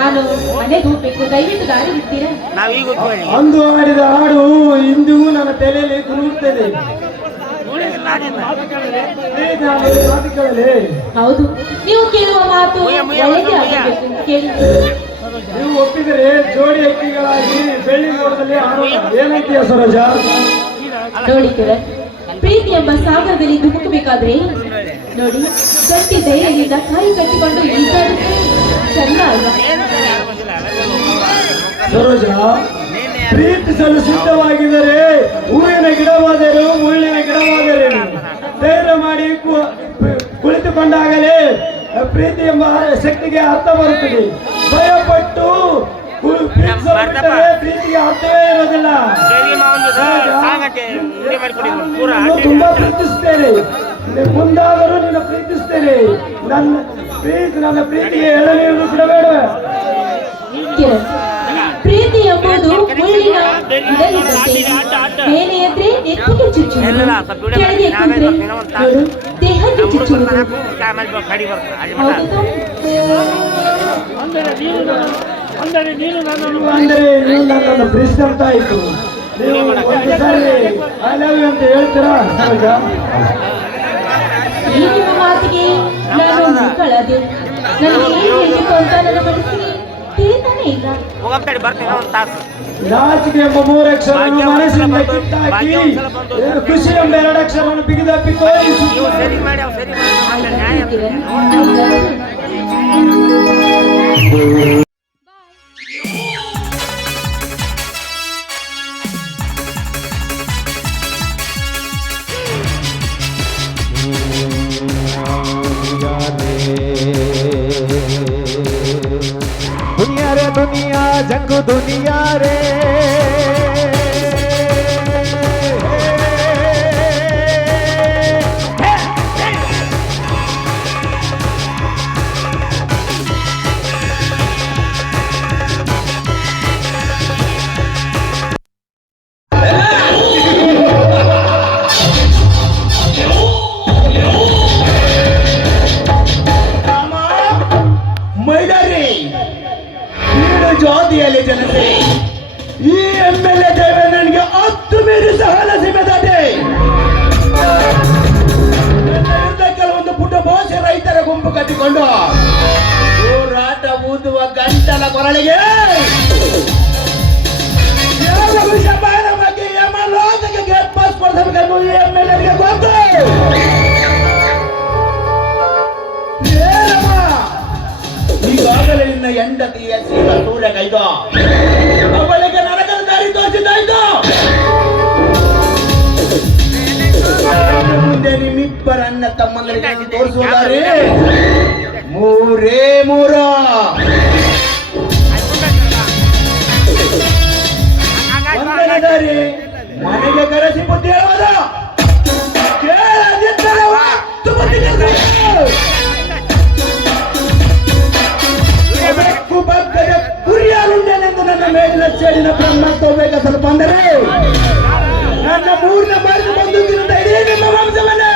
ನಾನು ಮನೆಗೆ ಹೋಗ್ಬೇಕು, ದಯವಿಟ್ಟು ದಾರಿ ಬಿಡ್ತೀರಾ? ಅಂದು ಆಡಿದ ಹಾಡು ಇಂದಿಗೂ ನನ್ನ ತಲೆಯಲ್ಲಿ ಗುರುಗುತ್ತದೆ. ಹೌದು, ನೀವು ಕೇಳುವ ಮಾತು ಒಳ್ಳೆಯದೇ ಆಗಬೇಕು. ಕೇಳಿ. ನೀವು ಒಪ್ಪಿದರೆ ಜೋಡಿ ಅಕ್ಕಿಗಳಾಗಿ ಬೆಳ್ಳಿ ನೋಟದಲ್ಲಿ ಏನಂತೀಯ ಸರೋಜ? ನೋಡಿ ಕಿರಣ್, ಪ್ರೀತಿ ಎಂಬ ಸಾಗರದಲ್ಲಿ ಧುಮುಕಬೇಕಾದ್ರೆ ನೋಡಿ, ಗಟ್ಟಿ ಧೈರ್ಯದಿಂದ ಕೈ ಕಟ್ಟಿಕೊಂಡು ಈಜಾಡಿದ್ರೆ ಚಂದ ಅಲ್ವಾ? ಸರೋಜ, ಪ್ರೀತಿಸಲು ಸಿದ್ಧವಾಗಿದ್ದರೆ ಹೂವಿನ ಗಿಡವಾದರೂ ಮುಳ್ಳಿನ ಗಿಡವಾದರೆ ಧೈರ್ಯ ಮಾಡಿ ಕುಳಿತುಕೊಂಡಾಗಲೇ ಪ್ರೀತಿ ಎಂಬ ಶಕ್ತಿಗೆ ಅರ್ಥ ಬರುತ್ತದೆ. ಭಯಪಟ್ಟು ಪ್ರೀತಿಗೆ ಅರ್ಥವೇ ಇರೋದಿಲ್ಲ. ತುಂಬಾ ಪ್ರೀತಿಸ್ತೇನೆ, ಮುಂದಾದರೂ ನಿನ್ನ ಪ್ರೀತಿಸ್ತೇನೆ. ನನ್ನ ಪ್ರೀತಿಗೆ ಎಳನೀರು ಬಿಡಬೇಡ. ಪ್ರೀತಿ ಎಂಬುದು ಮುಳ್ಳಿನ ಗಿಡವಿದ್ದಂತೆ. ಮೇಲೆ ಎದ್ರೆ ನೆತ್ತಿಗೆ ಚುಚ್ಚುವುದು, ಕೆಳಗೆ ಕುಂದ್ರೆ ನೋಡು ದೇಹಕ್ಕೆ ಚುಚ್ಚುವುದು. ಅಂದರೆ ನೀವು ನನ್ನನ್ನು ಪ್ರೀತಿಸಿದಂತ ಆಯ್ತು. ನೀವು ಒಂದು ಸಾರಿ ಐ ಲವ್ ಯು ಅಂತ ಹೇಳ್ತೀರಾ? ಈ ನಿಮ್ಮ ಮಾತಿಗೆ ನಾನು ಮುಕ್ಕಳದೆ. ನನಗೆ ಏನು ಹೇಳಬೇಕು ಅಂತ ನನ್ನ ಮನಸ್ಸಿಗೆ ತಿಳಿತಾನೆ ಇಲ್ಲ. ಹೋಗಂತೇಳಿ ಬರ್ತೀನಿ ಒಂದು ತಾಸು. ನಾಚಿಕೆ ಎಂಬ 3 ಅಕ್ಷರವನ್ನು ಮನಸ್ಸಿನಿಂದ ಕಿತ್ತಾಕಿ ಖುಷಿ ಎಂಬ 2 ಅಕ್ಷರವನ್ನು ಬಿಗಿದಪ್ಪಿ ನೀವು ತೋರಿಸುತ್ತಾರೆ. ಸರಿ ಮಾಡಿ ಅವ್ರು ಸರಿ ಮಾಡಿ ನ್ಯಾಯ दुनिया रे दुनिया जंग दुनिया रे ಮೈದಾರಿ ನೀನು ಜ್ಯೋತಿಯಲ್ಲಿ ಜನತೆ ಈ MLA ದೇವೇಂದ್ರನಿಗೆ 10 ಮೀರಿ ಸಹನ ಸೀಮೆದಾಟೆ ಕೆಲವೊಂದು ಪುಟ್ಟ ಭಾಷೆ ರೈತರ ಗುಂಪು ಕಟ್ಟಿಕೊಂಡು ಹೋರಾಟ ಊದುವ ಗಂಟಲ ಕೊರಳಿಗೆ ಶಬಾನ ಬಗ್ಗೆ ಯಮಲೋಕಕ್ಕೆ ಗೇಟ್ ಪಾಸ್ ಕೊಡ್ಸಬೇಕೆಂದು ಈ MLA ಗೊತ್ತು. ಈಗಾಗಲೇ ನಿನ್ನ ಹೆಂಡತಿಯ ಸೀಲ ಸೂರ್ಯ ಕೈದು ಅವಳಿಗೆ ನರಕದ ದಾರಿ ತೋರಿಸಿದ್ದಾಯ್ತು. ಮುಂದೆ ನಿಮ್ಮಿಬ್ಬರ ಅಣ್ಣ ತಮ್ಮಂದರಿಗೆ ತೋರಿಸುವುದಾರೆ 3 ಒಂದನೇ ದಾರಿ ಮನೆಗೆ ಕರೆಸಿ ಬುದ್ಧಿ ಹೇಳುವುದ ಕೇಳದಿದ್ದರೆ ಹೊತ್ತು ಬುದ್ಧಿ ಕಲಿಸು. ಬಗ್ಗದ ಕುರಿಯಾಲುಂಡೆನೆಂದು ನನ್ನ ಮೇಲಿನ ಸೇಡಿನ ಬ್ರಹ್ಮತ್ವ ಬೇಗ ಸ್ವಲ್ಪ ಅಂದರೆ ನನ್ನ 3ನೇ ಬಾರಿ ಬಂದೂಕಿನಿಂದ ಇಡೀ ನಿಮ್ಮ ವಂಶವನ್ನೇ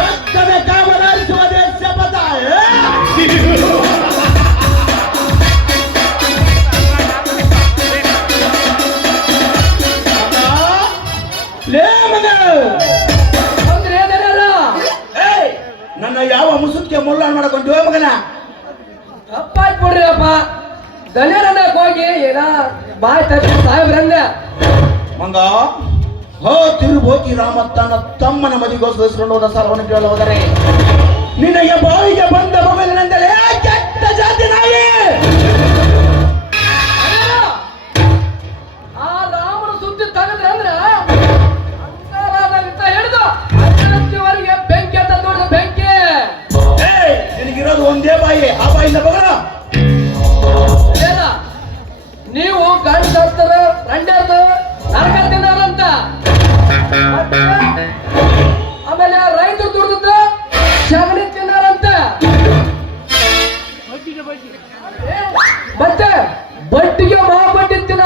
ರಕ್ತದ ಕಾವಲಾರಿಸುವ ಶಪಥ. ಲೇ ಮಗ, ಅಂದ್ರೆ ಏನೇನಲ್ಲ ಏಯ್ ನನ್ನ ಯಾವ ಮುಸುತ್ಗೆ ಮುಲ್ಲಾಣ ಮಾಡಕೊಂಡು ಮಗನ ತಪ್ಪಾಯ್ತು ಬಿಡ್ರಿ ಅಪ್ಪ. ದಲಿಯರನ್ನಕ್ಕೆ ಹೋಗಿ ಏನ ಬಾಯ್ ತಪ್ಪಿ ಸಾಹೇಬ್ರಂದೆ ಮಂಗ ಹೋ ತಿರುಬೋಕಿ ರಾಮ ತನ್ನ ತಮ್ಮನ ಮದಿಗೋಸ್ಕರಿಸಿಕೊಂಡು ಹೋದ ಸಾಲವನ್ನು ಕೇಳಲು ಹೋದರೆ ನಿನಗೆ ಬಾವಿಗೆ ಬಂದ ಮಗನೆಂದರೆ ಕೆಟ್ಟ ಜಾತಿ ನಾಯಿ. ಆ ರಾಮನ ಸುದ್ದಿ ತಗದ್ರೆ ಅಂದ್ರ ಹಿಡಿದು ವರೆಗೆ ಬೆಂಕಿ ಅಂತ ನೋಡಿದ ಬೆಂಕಿ. ನಿನಗಿರೋದು ಒಂದೇ ಬಾಯಿ, ಆ ಬಾಯಿಂದ ಬಗಲ. ಏನ ನೀವು ಗಂಡ ರಂಡರ್ದು ನರಕ ತಿನ್ನೋರಂತ, ಆಮೇಲೆ ರೈತರು ದುಡ್ದು ಸಗಣಿ ತಿನ್ನಾರಂತ, ಮತ್ತೆ ಬಡ್ಡಿಗೆ ಬಡ್ಡಿ ತಿನ್ನ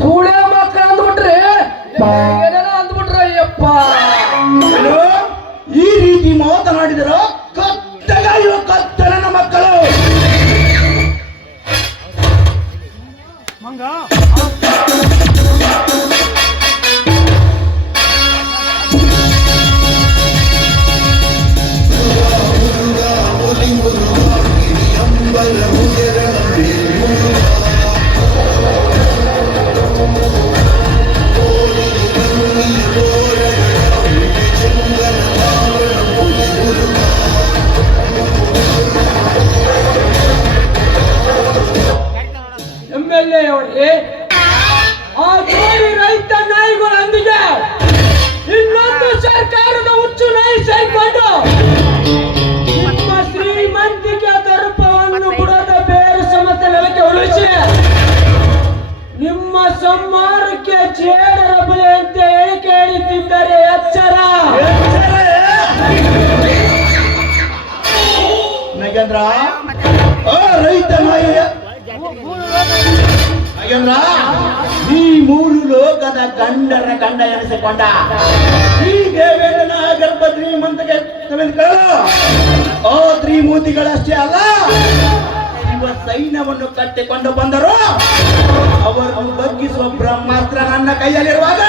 ಸೂಳೆ ಮಕ್ಕಳು ಅಂದ್ಬಿಟ್ರಿ ಏನೇನೋ ಅಂದ್ಬಿಟ್ರಿ. ಅಯ್ಯಪ್ಪ ಏನು? ಈ ರೀತಿ ಮಾತನಾಡಿದರು ಕತ್ತಗಾಯುವ ಕತ್ತಲನ ಮಕ್ಕಳು. MLA ಅವರಿಗೆ ಆ ಜೋಡಿ ರೈತ ನಾಯಿಗಳೊಂದಿಗೆ ಇನ್ನೊಂದು ಸರ್ಕಾರದ ಹುಚ್ಚು ನಾಯಿ ಸೇರ್ಕೊಂಡು ನಿಮ್ಮ ಶ್ರೀಮಂತಿಕೆ ದರ್ಪವನ್ನು ಬುಡದ ಬೇರು ಸಮೇತ ನೆಲಕ್ಕೆ ಉರುಳಿಸಿ ನಿಮ್ಮ ಸಂಹಾರಕ್ಕೆ ಜೇಡರ ಬಲೆ ಅಂತ ಹೇಳಿಕೆ ಹೇಳಿದ್ದಾರೆ. ಎಚ್ಚರ. ನಾಗೇಂದ್ರ ರೈತ ನಾಯಿ ನಾಗೇಂದ್ರ ಈ 3 ಲೋಕದ ಗಂಡರ ಗಂಡ ಎನಿಸಿಕೊಂಡ ಈ ದೇವೇಂದ್ರನ ಗರ್ಭ ಶ್ರೀಮಂತಕ್ಕೆ ತೆಗೆದುಕೊಳ್ಳ ಆ ತ್ರಿಮೂರ್ತಿಗಳಷ್ಟೇ ಅಲ್ಲ, ಶಿವ ಸೈನ್ಯವನ್ನು ಕಟ್ಟಿಕೊಂಡು ಬಂದರು. ಅವರನ್ನು ಬಗ್ಗಿಸುವ ಬ್ರಹ್ಮಾಸ್ತ್ರ ನನ್ನ ಕೈಯಲ್ಲಿರುವಾಗ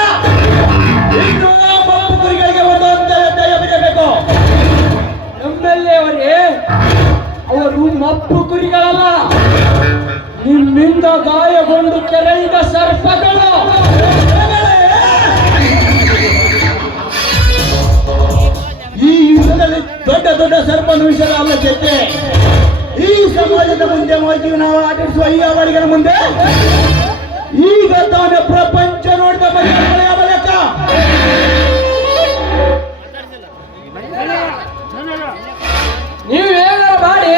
ಇನ್ನು ಮಬ್ಬು ಕುರಿಗಳಿಗೆ ಒಂದು ದಯ ಬೀರಬೇಕು. MLA ಅವರೇ ಅವರು ಮಪ್ಪು ಕುರಿಗಳಲ್ಲ, ನಿಮ್ಮಿಂದ ಗಾಯಗೊಂಡು ಕೆರೆಯಿಂದ ಸರ್ಪಗಳು. ಈ ಯುಗದಲ್ಲಿ ದೊಡ್ಡ ದೊಡ್ಡ ಸರ್ಪ ವಿಷಯ ಅಲ್ಲ ಜೊತೆ ಈ ಸಮಾಜದ ಮುಂದೆ ಹೋಗಿ ನಾವು ಆಡಿಸುವ ಈ ಅವಳಿಗಳ ಮುಂದೆ ಈಗ ತಾನೇ ಪ್ರಪಂಚ ನೋಡಿದ ಬಲೆಕ ನೀವು ಏನಾರ ಮಾಡಿ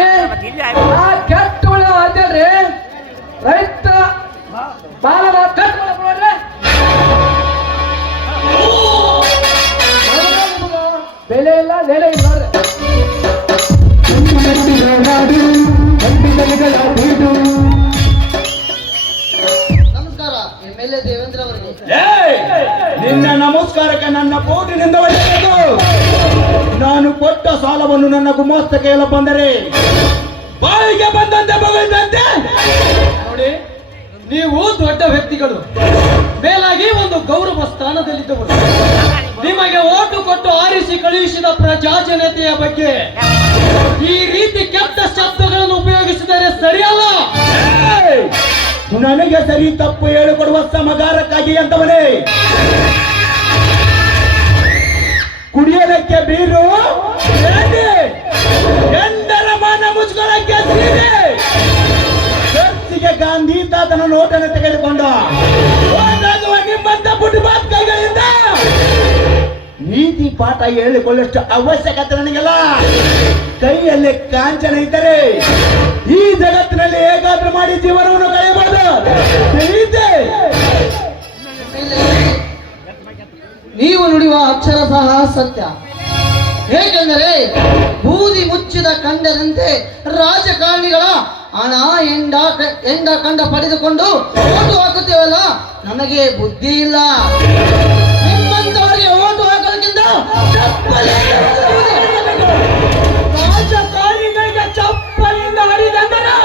ಆ ಕೆಟ್ಟ ಉಳ್ಳ ಅಂತೇಳ್ರಿ ರೈತ ಬಾಲನ ಕಟ್ ಮಾಡ್ಕೊಳ್ರಿ. ಬೆಲೆ ಇಲ್ಲ ನೆಲೆ ಇಲ್ಲ ನಮಸ್ಕಾರ MLA ದೇವೇಂದ್ರ ಅವರಿಗೆ. ನಿನ್ನ ನಮಸ್ಕಾರಕ್ಕೆ ನನ್ನ ಕೋಟಿನಿಂದ ಒಳ್ಳೆಯದು. ನಾನು ಕೊಟ್ಟ ಸಾಲವನ್ನು ನನ್ನ ಗುಮಾಸ್ತಕ್ಕೆ ಎಲ್ಲ ಬಂದರೆ ಬಾಯಿಗೆ ಬಂದಂತೆ ಬಗೆದಂತೆ. ನೋಡಿ, ನೀವು ದೊಡ್ಡ ವ್ಯಕ್ತಿಗಳು, ಮೇಲಾಗಿ ಒಂದು ಗೌರವ ಸ್ಥಾನದಲ್ಲಿದ್ದವರು. ನಿಮಗೆ ಓಟು ಕೊಟ್ಟು ಆರಿಸಿ ಕಳುಹಿಸಿದ ಪ್ರಜಾ ಜನತೆಯ ಬಗ್ಗೆ ಈ ರೀತಿ ಕೆಟ್ಟ ಶಬ್ದಗಳನ್ನು ಉಪಯೋಗಿಸಿದರೆ ಸರಿಯಲ್ಲ. ನನಗೆ ಸರಿ ತಪ್ಪು ಹೇಳಿಕೊಡುವ ಸಮಗಾರಕ್ಕಾಗಿ ಅಂತವನೇ ಕುಡಿಯೋದಕ್ಕೆ ಬೀರು, ಎಂದರ ಮಾನ ಮುಚ್ಕೊಳ್ಳಕ್ಕೆ ಸೀರೆ, ಚರ್ಚಿಗೆ ಗಾಂಧಿ ತಾತನ ನೋಟನ್ನು ತೆಗೆದುಕೊಂಡ ಹೋದಾಗುವ ನಿಮ್ಮಂತ ಬುಡ್ಡಿಮಾತ್ ಕೈಗಳಿಂದ ನೀತಿ ಪಾಠ ಹೇಳಿಕೊಳ್ಳಷ್ಟು ಅವಶ್ಯಕತೆ ನನಗೆಲ್ಲ. ಕೈಯಲ್ಲಿ ಕಾಂಚನ ಇದ್ದರೆ ಈ ಜಗತ್ತಿನಲ್ಲಿ ಹೇಗಾದ್ರೂ ಮಾಡಿ ಜೀವನವನ್ನು ಕಳೆಯಬಾರದು. ನೀವು ನುಡಿಯುವ ಅಕ್ಷರ ಸಹ ಸತ್ಯ. ಹೇಗೆಂದರೆ ಬೂದಿ ಮುಚ್ಚಿದ ಕಂಡರಂತೆ ರಾಜಕಾರಣಿಗಳ ಹಣ ಎಂಡ ಕಂಡ ಪಡೆದುಕೊಂಡು ಓಟು ಹಾಕುತ್ತೇವಲ್ಲ, ನಮಗೆ ಬುದ್ಧಿ ಇಲ್ಲ. ನಿಮ್ಮಂತವರಿಗೆ ಓಟು ಹಾಕೋದಕ್ಕಿಂತ ರಾಜಕಾರಣಿಗಳಿಗೆ ಚಪ್ಪಲಿಂದ ಹೊಡೆದಂದರೆ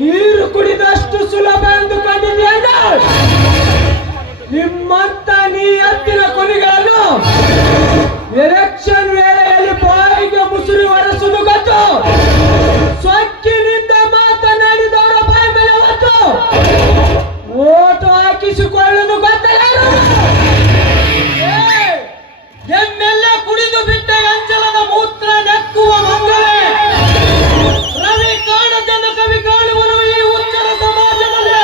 ನೀರು ಕುಡಿದಷ್ಟು ಸುಲಭ ಎಂದುಕೊಂಡಿದ್ದೇನೆ. ನಿಮ್ಮಂತ ನೀಯತ್ತಿನ ಕೊನೆಗಳನ್ನು ಎಲೆಕ್ಷನ್ ವೇಳೆಯಲ್ಲಿ ಬಾಯಿಗೆ ಮುಸುರಿ ಹೊರಸುವುದು ಗೊತ್ತು. ಸೊಕ್ಕಿನಿಂದ ಮಾತನಾಡಿದವರ ಬಾಯಿ ಮೇಲೆ ಹೊತ್ತು ಓಟು ಹಾಕಿಸಿಕೊಳ್ಳುವುದು ಗೊತ್ತಿಲ್ಲ. ಎಮ್ಮೆಲ್ಲ ಕುಡಿದು ಬಿಟ್ಟ ಅಂಚಲದ ಮೂತ್ರ ನೆಕ್ಕುವ ಮಂಗಳೆ ರವಿ ಕಾಣದನ್ನು ಕವಿ ಕಾಣುವನು ಈ ಉಚ್ಚರ ಸಮಾಜದಲ್ಲಿ.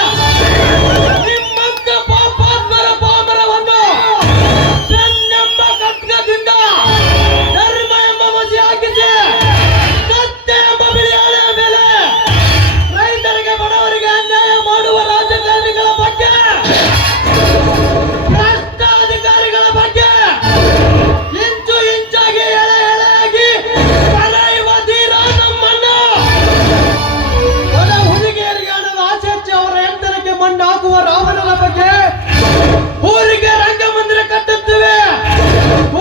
ನಿಮ್ಮಂತ ಪಾಪಾತ್ಮರ ಪಾಮರವನ್ನು ಬೆನ್ನೆಂಬ ಖಡ್ಗದಿಂದ ಧರ್ಮ ಎಂಬ ಮಸಿ ಹಾಕಿಸಿ ಸತ್ಯ ಎಂಬ ಬಿಳಿಯಾಳೆಯ ಮೇಲೆ ರೈತರಿಗೆ ಬಡವರಿಗೆ ಅನ್ಯಾಯ ಮಾಡುವ ರಾಜಕಾರಣಿಗಳ ಬಗ್ಗೆ, ಭ್ರಷ್ಟ ಅಧಿಕಾರಿಗಳ ಬಗ್ಗೆ ಇಂಚು ಇಂಚಾಗಿ ಎಳೆ ಎಳೆಯಾಗಿ ಕರೆಯುವ ಧೀರ ನಮ್ಮಣ್ಣ. ಒಳ ಹುಡುಗಿಯರಿಗೆ ಹಣದ ಆಸೆ ಹಚ್ಚಿ ಅವರ ಎತ್ತರಕ್ಕೆ ಮಣ್ಣು ಹಾಕುವ ರಾವಣನ ಬಗ್ಗೆ ಊರಿಗೆ ರಂಗಮಂದಿರ ಕಟ್ಟುತ್ತೇವೆ,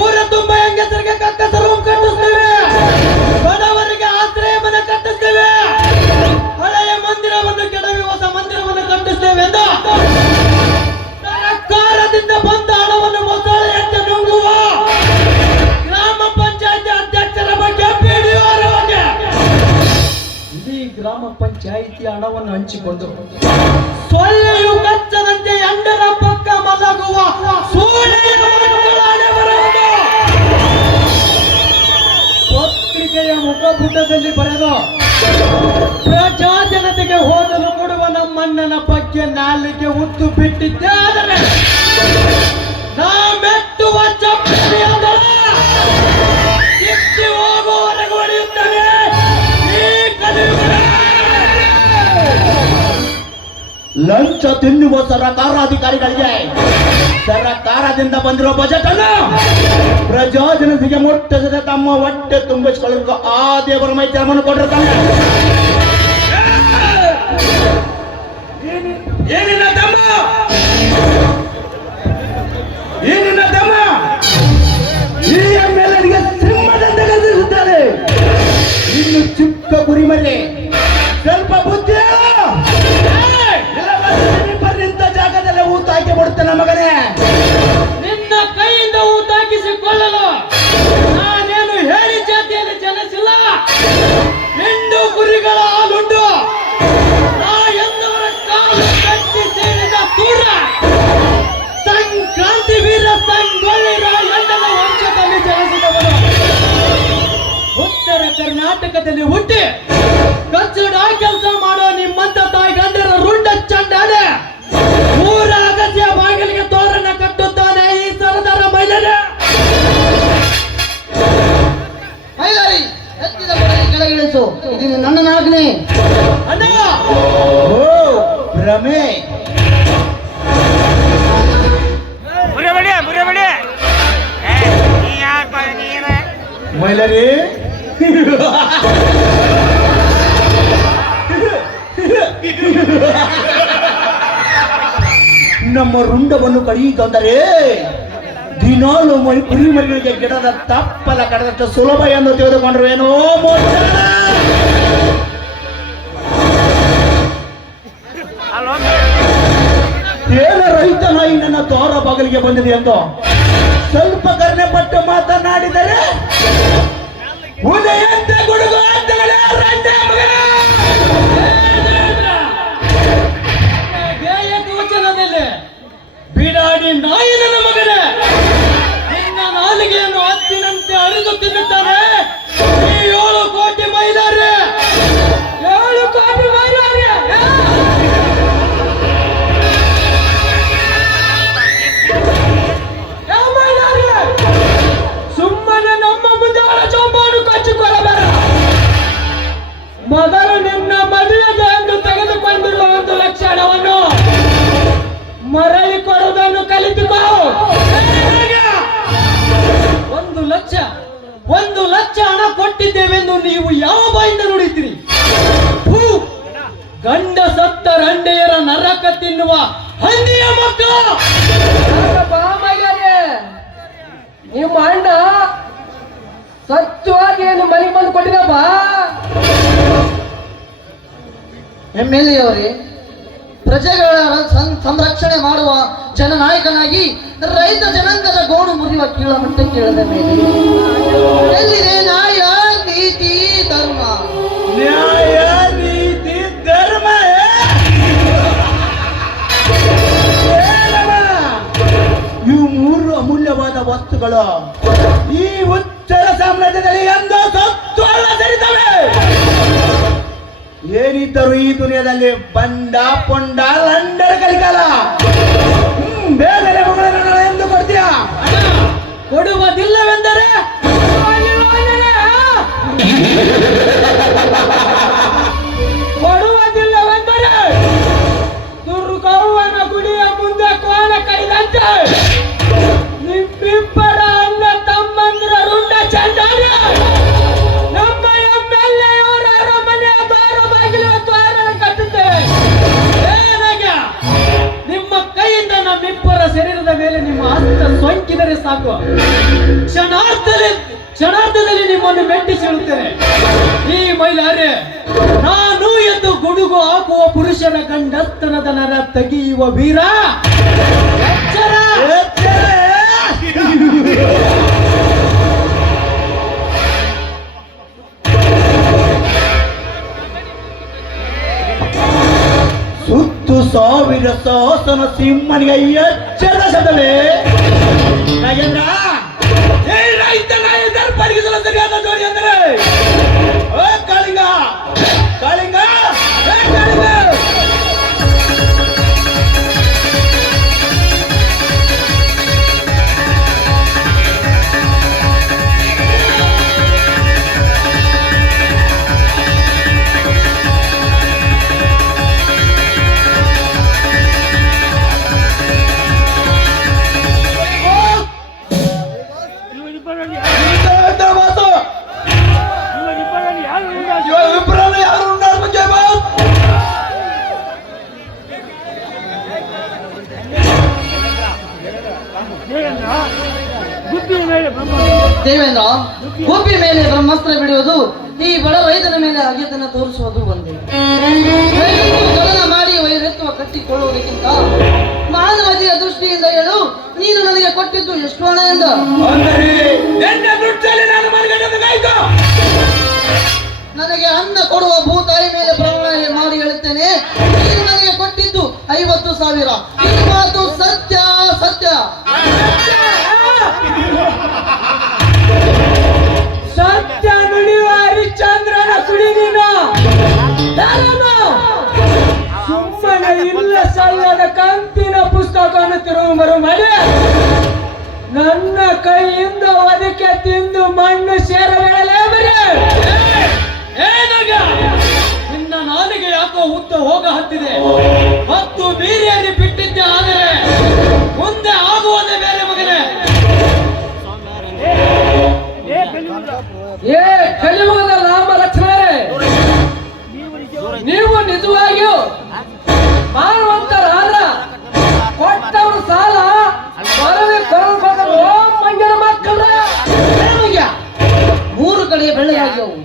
ಊರ ತುಂಬ ಹೆಂಗಸರಿಗೆ ಕಕ್ಕಸರು ಕಟ್ಟಿಸ್ತೇವೆ, ಬಡವರಿಗೆ ಆಶ್ರಯ ಮನೆ ಕಟ್ಟಿಸ್ತೇವೆ, ಹಳೆಯ ಮಂದಿರವನ್ನು ಕೆಡವಿ ಹೊಸ ಮಂದಿರವನ್ನು ಕಟ್ಟಿಸ್ತೇವೆ ಎಂದು ಸರ್ಕಾರದಿಂದ ಬಂದ ಹಣವನ್ನು ಮೊಸಳೆಯಂತೆ ನುಂಗುವ ಗ್ರಾಮ ಪಂಚಾಯತಿ ಅಧ್ಯಕ್ಷರ ಬಗ್ಗೆ PDO ಅವರ ಬಗ್ಗೆ ಇಡೀ ಗ್ರಾಮ ಪಂಚಾಯಿತಿ ಹಣವನ್ನು ಹಂಚಿಕೊಂಡು ಸೊಳ್ಳೆಯು ಕಚ್ಚದಂತೆ ಎಂಡರ ಪಕ್ಕ ಮಲಗುವ ಸೂಳೆಯ ಮಕ್ಕಳ ಹಣೆ ಬರುವುದು ಪತ್ರಿಕೆಯ ಮುಖಪುಟದಲ್ಲಿ ಬರೆದು ಪ್ರಜಾ ಜನತೆಗೆ ಹೋದಲು ಕೊಡುವ ನಮ್ಮಣ್ಣನ ಬಗ್ಗೆ ನಾಲಿಗೆ ಉತ್ತು ಬಿಟ್ಟಿದ್ದೆ. ಆದರೆ ನಾ ಮೆಟ್ಟುವ ಚಪ್ಪಲಿಯಾದಳ ಕಿತ್ತಿ ಹೋಗುವವರೆಗೂ ಹೊಡೆಯುತ್ತಾನೆ ಈ ಕಲಿಯುಗ. ಲಂಚ ತಿನ್ನುವ ಸರ್ಕಾರಾಧಿಕಾರಿಗಳಿಗೆ ಸರ್ಕಾರದಿಂದ ಬಂದಿರೋ ಬಜೆಟ್ ಅನ್ನು ಪ್ರಜಾ ಜನತೆಗೆ ಮುಟ್ಟಿಸದೆ ತಮ್ಮ ಹೊಟ್ಟೆ ತುಂಬಿಸಿಕೊಳ್ಳಲು ಆ ದೇವರ ಮೈತ್ರಿಯನ್ನು ಕೊಟ್ಟಿರ್ತಾನೆ. ಏನಿಲ್ಲ ತಮ್ಮ, ಏನಿಲ್ಲ ತಮ್ಮ, ಈ MLA ಸಿಂಹದಂತೆ ಕಲಿಸುತ್ತಾರೆ. ಇನ್ನು ಚಿಕ್ಕ ಕುರಿ ಮರಿ ಸ್ವಲ್ಪ ಬುದ್ಧಿ ಹೇಳು. ನಿಂತ ಜಾಗದಲ್ಲೇ ಊತ ಹಾಕಿ ಬಿಡುತ್ತೇನೆ ಮಗನೇ. ನಿನ್ನ ಕೈಯಿಂದ ಊತಾಕಿಸಿಕೊಳ್ಳಲು ನಾನೇನು ಹೇಳಿ ಜಾತಿಯಲ್ಲಿ ಜನಿಸಿಲ್ಲ. ಈ ನಾಟಕದಲ್ಲಿ ಹುಟ್ಟಿ ಕಚ್ಚಡ ಕೆಲಸ ಮಾಡೋ ನಿಮ್ಮಂತ ತಾಯಿ ಗಂಡರ ರುಂಡ ಚಂಡಾನೆ ಊರ ಅಗತ್ಯ ಬಾಗಿಲಿಗೆ ತೋರಣ ಕಟ್ಟುತ್ತಾನೆ ಈ ಸರದಾರ ಮಹಿಳೆಯರೇ. ಮೈಲಾರಿ ಎತ್ತಿದ ಬಡಗಿ ಕೆಳಗಿಳಿಸು, ಇದು ನನ್ನ ಆಜ್ಞೆ. ಅಣ್ಣ ಓ ಭ್ರಮೆ, ಮುರಿಬೇಡಿ ನೀ ಯಾಕ ನೀನ ಮೈಲರಿ ನಮ್ಮ ರುಂಡವನ್ನು ಕಡಿಯುತ್ತಂದರೆ ದಿನಾಲು ಕುರಿ ಮರಿಗಳಿಗೆ ಗಿಡದ ತಪ್ಪಲ ಕಡದಷ್ಟು ಸುಲಭ ಎಂದು ತಿಳಿದುಕೊಂಡ್ರೇನೋ ಮೋಸ. ಅಲ್ಲೋ ಏನ ರೈತ ನಾಯಿ ನನ್ನ ತೋರ ಬಾಗಿಲಿಗೆ ಬಂದಿದೆ ಎಂದು ಸ್ವಲ್ಪ ಕರ್ಣೆ ಪಟ್ಟು ಮಾತನಾಡಿದರೆ ಉದಯಂತೆ ಗುಡುಗು ಅಂತಗಳೇ ರಂಡೆ ಮಗನ. ವಚನದಲ್ಲಿ ಬಿಡಾಡಿ ನಾಯಿ ನನ್ನ ಮಗನೇ, ನಿನ್ನ ನಾಲಿಗೆಯನ್ನು ಹತ್ತಿನಂತೆ ಅರಿದು ತಿನ್ನುತ್ತಾನೆ ಈ 7 ಕೋಟಿ ಮಹಿಳೆಯರೇ. 7 ಕೋಟಿ ಮಹಿಳೆಯರೇ ಸುಮ್ಮನೆ ನಮ್ಮ ಮುಂದೆ ಚೌಪಾನು ಕಚ್ಚಿಕೊಳ್ಳಬೇಡ. ಮೊದಲು ನಿನ್ನ ಮದುವೆಗೆ ಎಂದು ತೆಗೆದುಕೊಂಡಿರುವ 1 ಲಕ್ಷ ಹಣವನ್ನು ಮರಳಿ ಕೊಡುವುದನ್ನು ಕಲಿತುಕೋ. 1 ಲಕ್ಷ ಹಣ ಕೊಟ್ಟಿದ್ದೇವೆಂದು ನೀವು ಯಾವ ಬಾಯಿಂದ ನುಡಿತೀರಿ? ಹೂ, ಗಂಡ ಸತ್ತ ರಂಡೆಯರ ನರಕ ತಿನ್ನುವ ಹಂದಿಯ ಮಕ್ಕಳು. ನಿಮ್ಮ ಅಣ್ಣ ಸತ್ಯವಾಗಿ ಏನು ಮನೆಗೆ ಬಂದು ಕೊಟ್ಟಿದಪ್ಪ. MLA ಅವರೇ, ಪ್ರಜೆಗಳ ಸಂರಕ್ಷಣೆ ಮಾಡುವ ಜನನಾಯಕನಾಗಿ ರೈತ ಜನಾಂಗದ ಗೋಡು ಮುರಿಯುವ ಕೀಳಮಟ್ಟಕ್ಕೆ ಇಳಿದ ಮೇಲೆ ಎಲ್ಲಿದೆ ನ್ಯಾಯ ನೀತಿ ಧರ್ಮ? ನ್ಯಾಯ ನೀತಿ ಧರ್ಮ ಇವು 3 ಅಮೂಲ್ಯವಾದ ವಸ್ತುಗಳು ಈ ಉತ್ತರ ಸಾಮ್ರಾಜ್ಯದಲ್ಲಿ ಎಂದೋ ಸತ್ತೋಳ ಸೇರಿದವೆ. ಏನಿದ್ದರೂ ಈ ದುನಿಯಾದಲ್ಲಿ ಬಂಡ ಪೊಂಡ ಲಂಡರ ಕಲಿಕಾಲ. ಬೇರೆ ಮಗಳನ್ನು ಎಂದು ಕೊಡ್ತೀಯಾ? ಕೊಡುವುದಿಲ್ಲವೆಂದರೆ ಕೊಡುವುದಿಲ್ಲವೆಂದರೆ ದುರ್ಗವ್ವನ ಗುಡಿಯ ಮುಂದೆ ಕೋಣ ಕಡಿದಂತೆ ನಿಮ್ಮಿಬ್ಬರ ಅಣ್ಣ ತಮ್ಮಂದ್ರ ರುಂಡ ಚಂಡಾಲ ನಮ್ಮ MLA ಅವರ ಅರಮನೆಯ ದ್ವಾರ ಬಾಗಿಲು ದ್ವಾರ ಕಟ್ಟುತ್ತೇವೆ. ಏನಾಗ ನಿಮ್ಮ ಕೈಯಿಂದ ನಮ್ಮಿಬ್ಬರ ಶರೀರದ ಮೇಲೆ ನಿಮ್ಮ ಹಸ್ತ ಸೋಂಕಿದರೆ ಸಾಕು, ಕ್ಷಣಾರ್ಧದಲ್ಲಿ ನಿಮ್ಮನ್ನು ಮೆಟ್ಟಿಸಿ ಹೇಳುತ್ತೇನೆ. ಈ ಮಹಿಳೆಯರೇ, ನಾನು ಎಂದು ಗುಡುಗು ಹಾಕುವ ಪುರುಷರ ಗಂಡಸ್ತನದ ನರ ತೆಗೆಯುವ ವೀರ ಎಚ್ಚರ. ಸುತ್ತು 1000 ಸಹಸ್ರ ಸಿಂಹನಿಗೆ ಎಚ್ಚರದ ಶಬ್ದವೇ. ನಾಗೇಂದ್ರ, ರೈತ ನಾಯಿ ದರ್ಪಡಿಸಲು ಸರಿಯಾದ ಜೋಡಿ ಅಂದರೆ ಓ ಕಾಳಿಂಗ ಕಾಳಿಂಗ ಕಾಳಿಂಗ. ದೇವೇಂದ್ರ, ಗುಬ್ಬಿ ಮೇಲೆ ಬ್ರಹ್ಮಾಸ್ತ್ರ ಬಿಡುವುದು, ಈ ಬಡ ರೈತನ ಮೇಲೆ ಅಗೆತನ ತೋರಿಸುವುದು ಒಂದೇ. ಗಮನ ಮಾಡಿ ವೈರತ್ವ ಕಟ್ಟಿಕೊಳ್ಳುವುದಕ್ಕಿಂತ ಮಾನವತೆಯ ದೃಷ್ಟಿಯಿಂದ ಹೇಳು, ನೀನು ನನಗೆ ಕೊಟ್ಟಿದ್ದು ಎಷ್ಟು ಹಣ ಎಂದ? ನನಗೆ ಅನ್ನ ಕೊಡುವ ಭೂತಾಯಿ ಮೇಲೆ ಪ್ರಮಾಣ ಮಾಡಿ ಹೇಳುತ್ತೇನೆ, ನೀನು ನನಗೆ ಕೊಟ್ಟಿದ್ದು 50,000. ಈ ಮಾತು ಸತ್ಯ ಸತ್ಯ. ಸತ್ಯ ನುಡಿಯುವ ಹರಿಶ್ಚಂದ್ರ ಕಳ್ಳದ ಕಂತಿನ ಪುಸ್ತಕವನ್ನು ತಿರುವು ಮಾಡಿ ನನ್ನ ಕೈಯಿಂದ ಒದಕೆ ತಿಂದು ಮಣ್ಣು ಸೇರಬೇಡಲೇ ಬರೀ ನಿನ್ನ ನಾಲಿಗೆ ಯಾಕೋ ಉದ್ದ ಹೋಗ ಹತ್ತಿದೆ ಮತ್ತು ಬೀರಿಯಲ್ಲಿ ಬಿಟ್ಟಿದ್ದೆ ಆದರೆ ಮುಂದೆ ಆಗುವುದೇ ಬೇರೆ ಮಗನೇ. ಏ ಕಲಿಯುಗದ ರಾಮ ಲಕ್ಷ್ಮಣರೇ, ನೀವು ನಿಜವಾಗಿಯೂ ಮಾನವಂತರಾದ್ರ ಕೊಟ್ಟವರು ಸಾಲ ಬರವೇ ಬರಲು ಮಂಗನ ಮಕ್ಕಳ 3 ಕಡೆ ಬೆಳ್ಳಿಯಾಗ್ಯವು.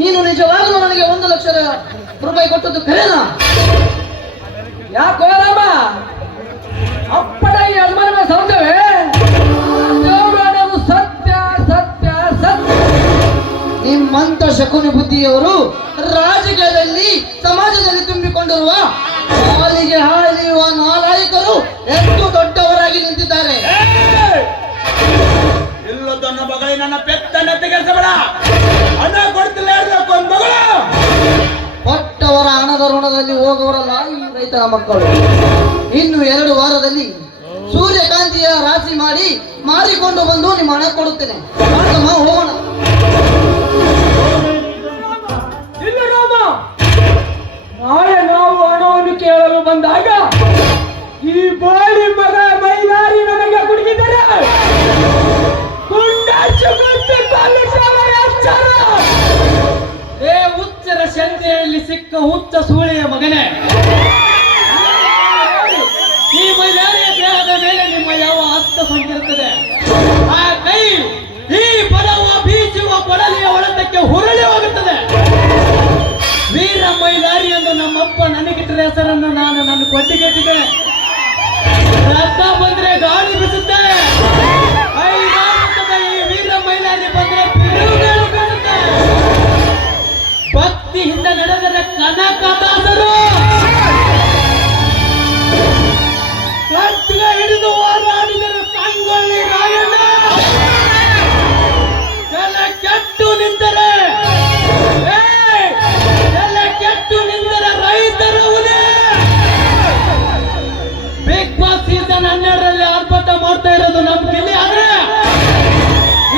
ನೀನು ನಿಜವಾಗಲೂ ನನಗೆ 1 ಲಕ್ಷ ರೂಪಾಯಿ ಕೊಟ್ಟದ್ದು ಕರೆನಾ? ಯಾಕೋ ರಾಮ ಅಪ್ಪಡ ಈ ಅನುಮಾನ ಸೌಂದವೇ ಸತ್ಯ ಸತ್ಯ ಸತ್ಯ. ನಿಮ್ಮಂತ ಶಕುನಿ ಬುದ್ಧಿಯವರು ರಾಜಕೀಯದಲ್ಲಿ ಸಮಾಜದಲ್ಲಿ ತುಂಬಿಕೊಂಡಿರುವ ಹಾಲಿಗೆ ಹಾಲಿಯುವ ನಾಲಾಯಕರು ಎಷ್ಟು ದೊಡ್ಡವರಾಗಿ ನಿಂತಿದ್ದಾರೆ. ಇಲ್ಲದನ್ನ ಮಗಳೇ ನನ್ನ ಪೆತ್ತನ್ನ ತೆಗೆಸಬೇಡ. ಹಣ ಕೊಡ್ತಿಲ್ಲ ಮಗಳು. ಕೊಟ್ಟವರ ಹಣದ ಋಣದಲ್ಲಿ ಹೋಗುವರಲ್ಲ ಈ ರೈತರ ಮಕ್ಕಳು. ಇನ್ನು 2 ವಾರದಲ್ಲಿ ಸೂರ್ಯಕಾಂತಿಯ ರಾಶಿ ಮಾಡಿ ಮಾರಿಕೊಂಡು ಬಂದು ನಿಮ್ಮ ಹಣ ಕೊಡುತ್ತೇನೆ. ಹೋಗೋಣ. ಇಲ್ಲ ರಾಮ, ನಾಳೆ ನಾವು ಹಣವನ್ನು ಕೇಳಲು ಬಂದಾಗ ಈ ಬೋಳಿ ಮಗ ಮೈಲಾರಿ ನಮಗೆ ಕುಡುಕಿದ್ದಾರೆ. ಏ ಹುಚ್ಚರ ಸಂತೆಯಲ್ಲಿ ಸಿಕ್ಕ ಹುಚ್ಚ ಸೂಳೆಯ ಮಗನೇ, ಈ ಮೈಲಾರಿಯ ದೇಹದ ಮೇಲೆ ನಿಮ್ಮ ಯಾವ ಹಸ್ತ ಸಂಕಿರುತ್ತದೆ? ಆ ಕೈ ಈ ಬಡವ ಬೀಸುವ ಕೊಡಲಿಯ ಹೊಡೆತಕ್ಕೆ ಹುರುಳಿ ಹೋಗುತ್ತದೆ. ವೀರ ಮೈಲಾರಿ ಎಂದು ನಮ್ಮಪ್ಪ ನನಗಿಟ್ಟರ ಹೆಸರನ್ನು ನಾನು ನನ್ನ ಕೊಟ್ಟಿಗೆಟ್ಟಿದ್ದೇನೆ. ರಕ್ತ ಬಂದ್ರೆ ಗಾಳಿ ಬೀಸುತ್ತೆ. ಈ ವೀರ ಮೈಲಾರಿ ಬಂದ್ರೆ ಬಿರುಗಾಳಿ ಬೀಸುತ್ತೆ. ಭಕ್ತಿಯಿಂದ ನಡೆದರೆ ಕನಕದಾಸರು ಕತ್ತಿಗೆ ಹಿಡಿದು ಹೋರಾಡಿದರೆ ಸಂಗೊಳ್ಳಿ ರಾಯಣ್ಣ. ತಲೆ ಕೆಟ್ಟು ನಿಂತರೆ ರೈತರು ಬಿಗ್ ಬಾಸ್ ಸೀಸನ್ 12ರಲ್ಲಿ ಆರ್ಭಟ ಮಾಡ್ತಾ ಇರೋದು ನಮ್ ಗಿಲ್ಲಿ. ಆದ್ರೆ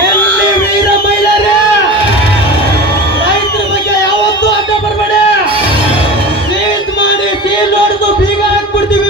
ಎಲ್ಲಿ ವೀರ ಮಹಿಳೆಯರೇ, ರೈತರ ಬಗ್ಗೆ ಯಾವತ್ತೂ ಅಡ್ಡ ಬರಬೇಡ. ಸೀಟ್ ಮಾಡಿ ಸೀಲ್ ಹೊಡೆದು ಬೀಗ ಹಾಕ್ಬಿಡ್ತೀವಿ.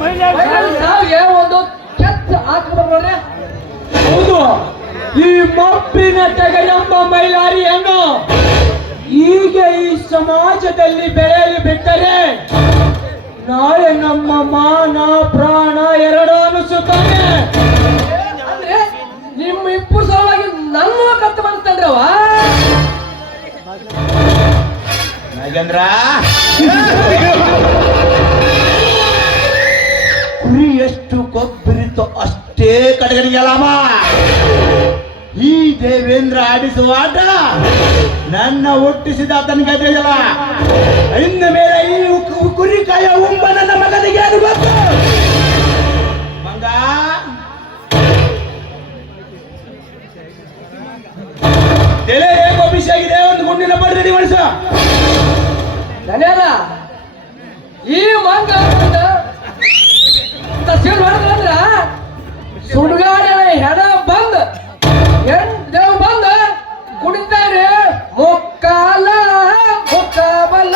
ಕೊರಕ ಸಾವಿಗೆ ಒಂದು ಕೆಟ್ಟ ಹಾಕಿ. ಹೌದು, ಈ ಮಪ್ಪಿನ ತೆಗೆ ಎಂಬ ಮೈಲಾರಿಯನ್ನು ಈಗ ಈ ಸಮಾಜದಲ್ಲಿ ಬೆಳೆಯಲು ಬಿಟ್ಟರೆ ನಾಳೆ ನಮ್ಮ ಮಾನ ಪ್ರಾಣ ಎರಡು ಅನಿಸುತ್ತಾನೆ. ಅಂದ್ರೆ ನಿಮ್ಮ ಇಬ್ಬರು ಸಲುವಾಗಿ ನನ್ನ ಕತ್ತು ಬಂತಂದ್ರವ ನಾಗೇಂದ್ರ, ಕುರಿ ಎಷ್ಟು ಕೊಬ್ಬಿರಿತೋ ಅಷ್ಟೇ ಕಡೆಗಣಿಗೆ ಲಾಭ. ಈ ದೇವೇಂದ್ರ ಆಡಿಸುವ ಆಟ ನನ್ನ ಹುಟ್ಟಿಸಿದ ತನಗೆ ಅಲ್ಲ. ಇನ್ನ ಮೇಲೆ ಈ ಕುರಿಕಾಯ ಉಂಬ ನನ್ನ ಮಗನಿಗೆ ಅದು ಗೊತ್ತು. ಮಂಗ, ತಲೆ ಹೇಗೋ ಬಿಸಿ ಆಗಿದೆ, ಒಂದು ಗುಂಡಿನ ಬಡ್ಡಿ ಮನುಷ್ಯ. ಧನ್ಯವಾದ. ಈ ಮಂಗ ಸೀಲ್ ಹೊಡೆದ್ರ ಸುಡುಗಾಡಿನ ಹೆಣ ಬಂದ್ ದೇವ್ ಬಂದ ಕುಡಿತಾರೆ ಮುಕ್ಕಾಲ ಮುಕ್ಕಾಬಲ್ಲ.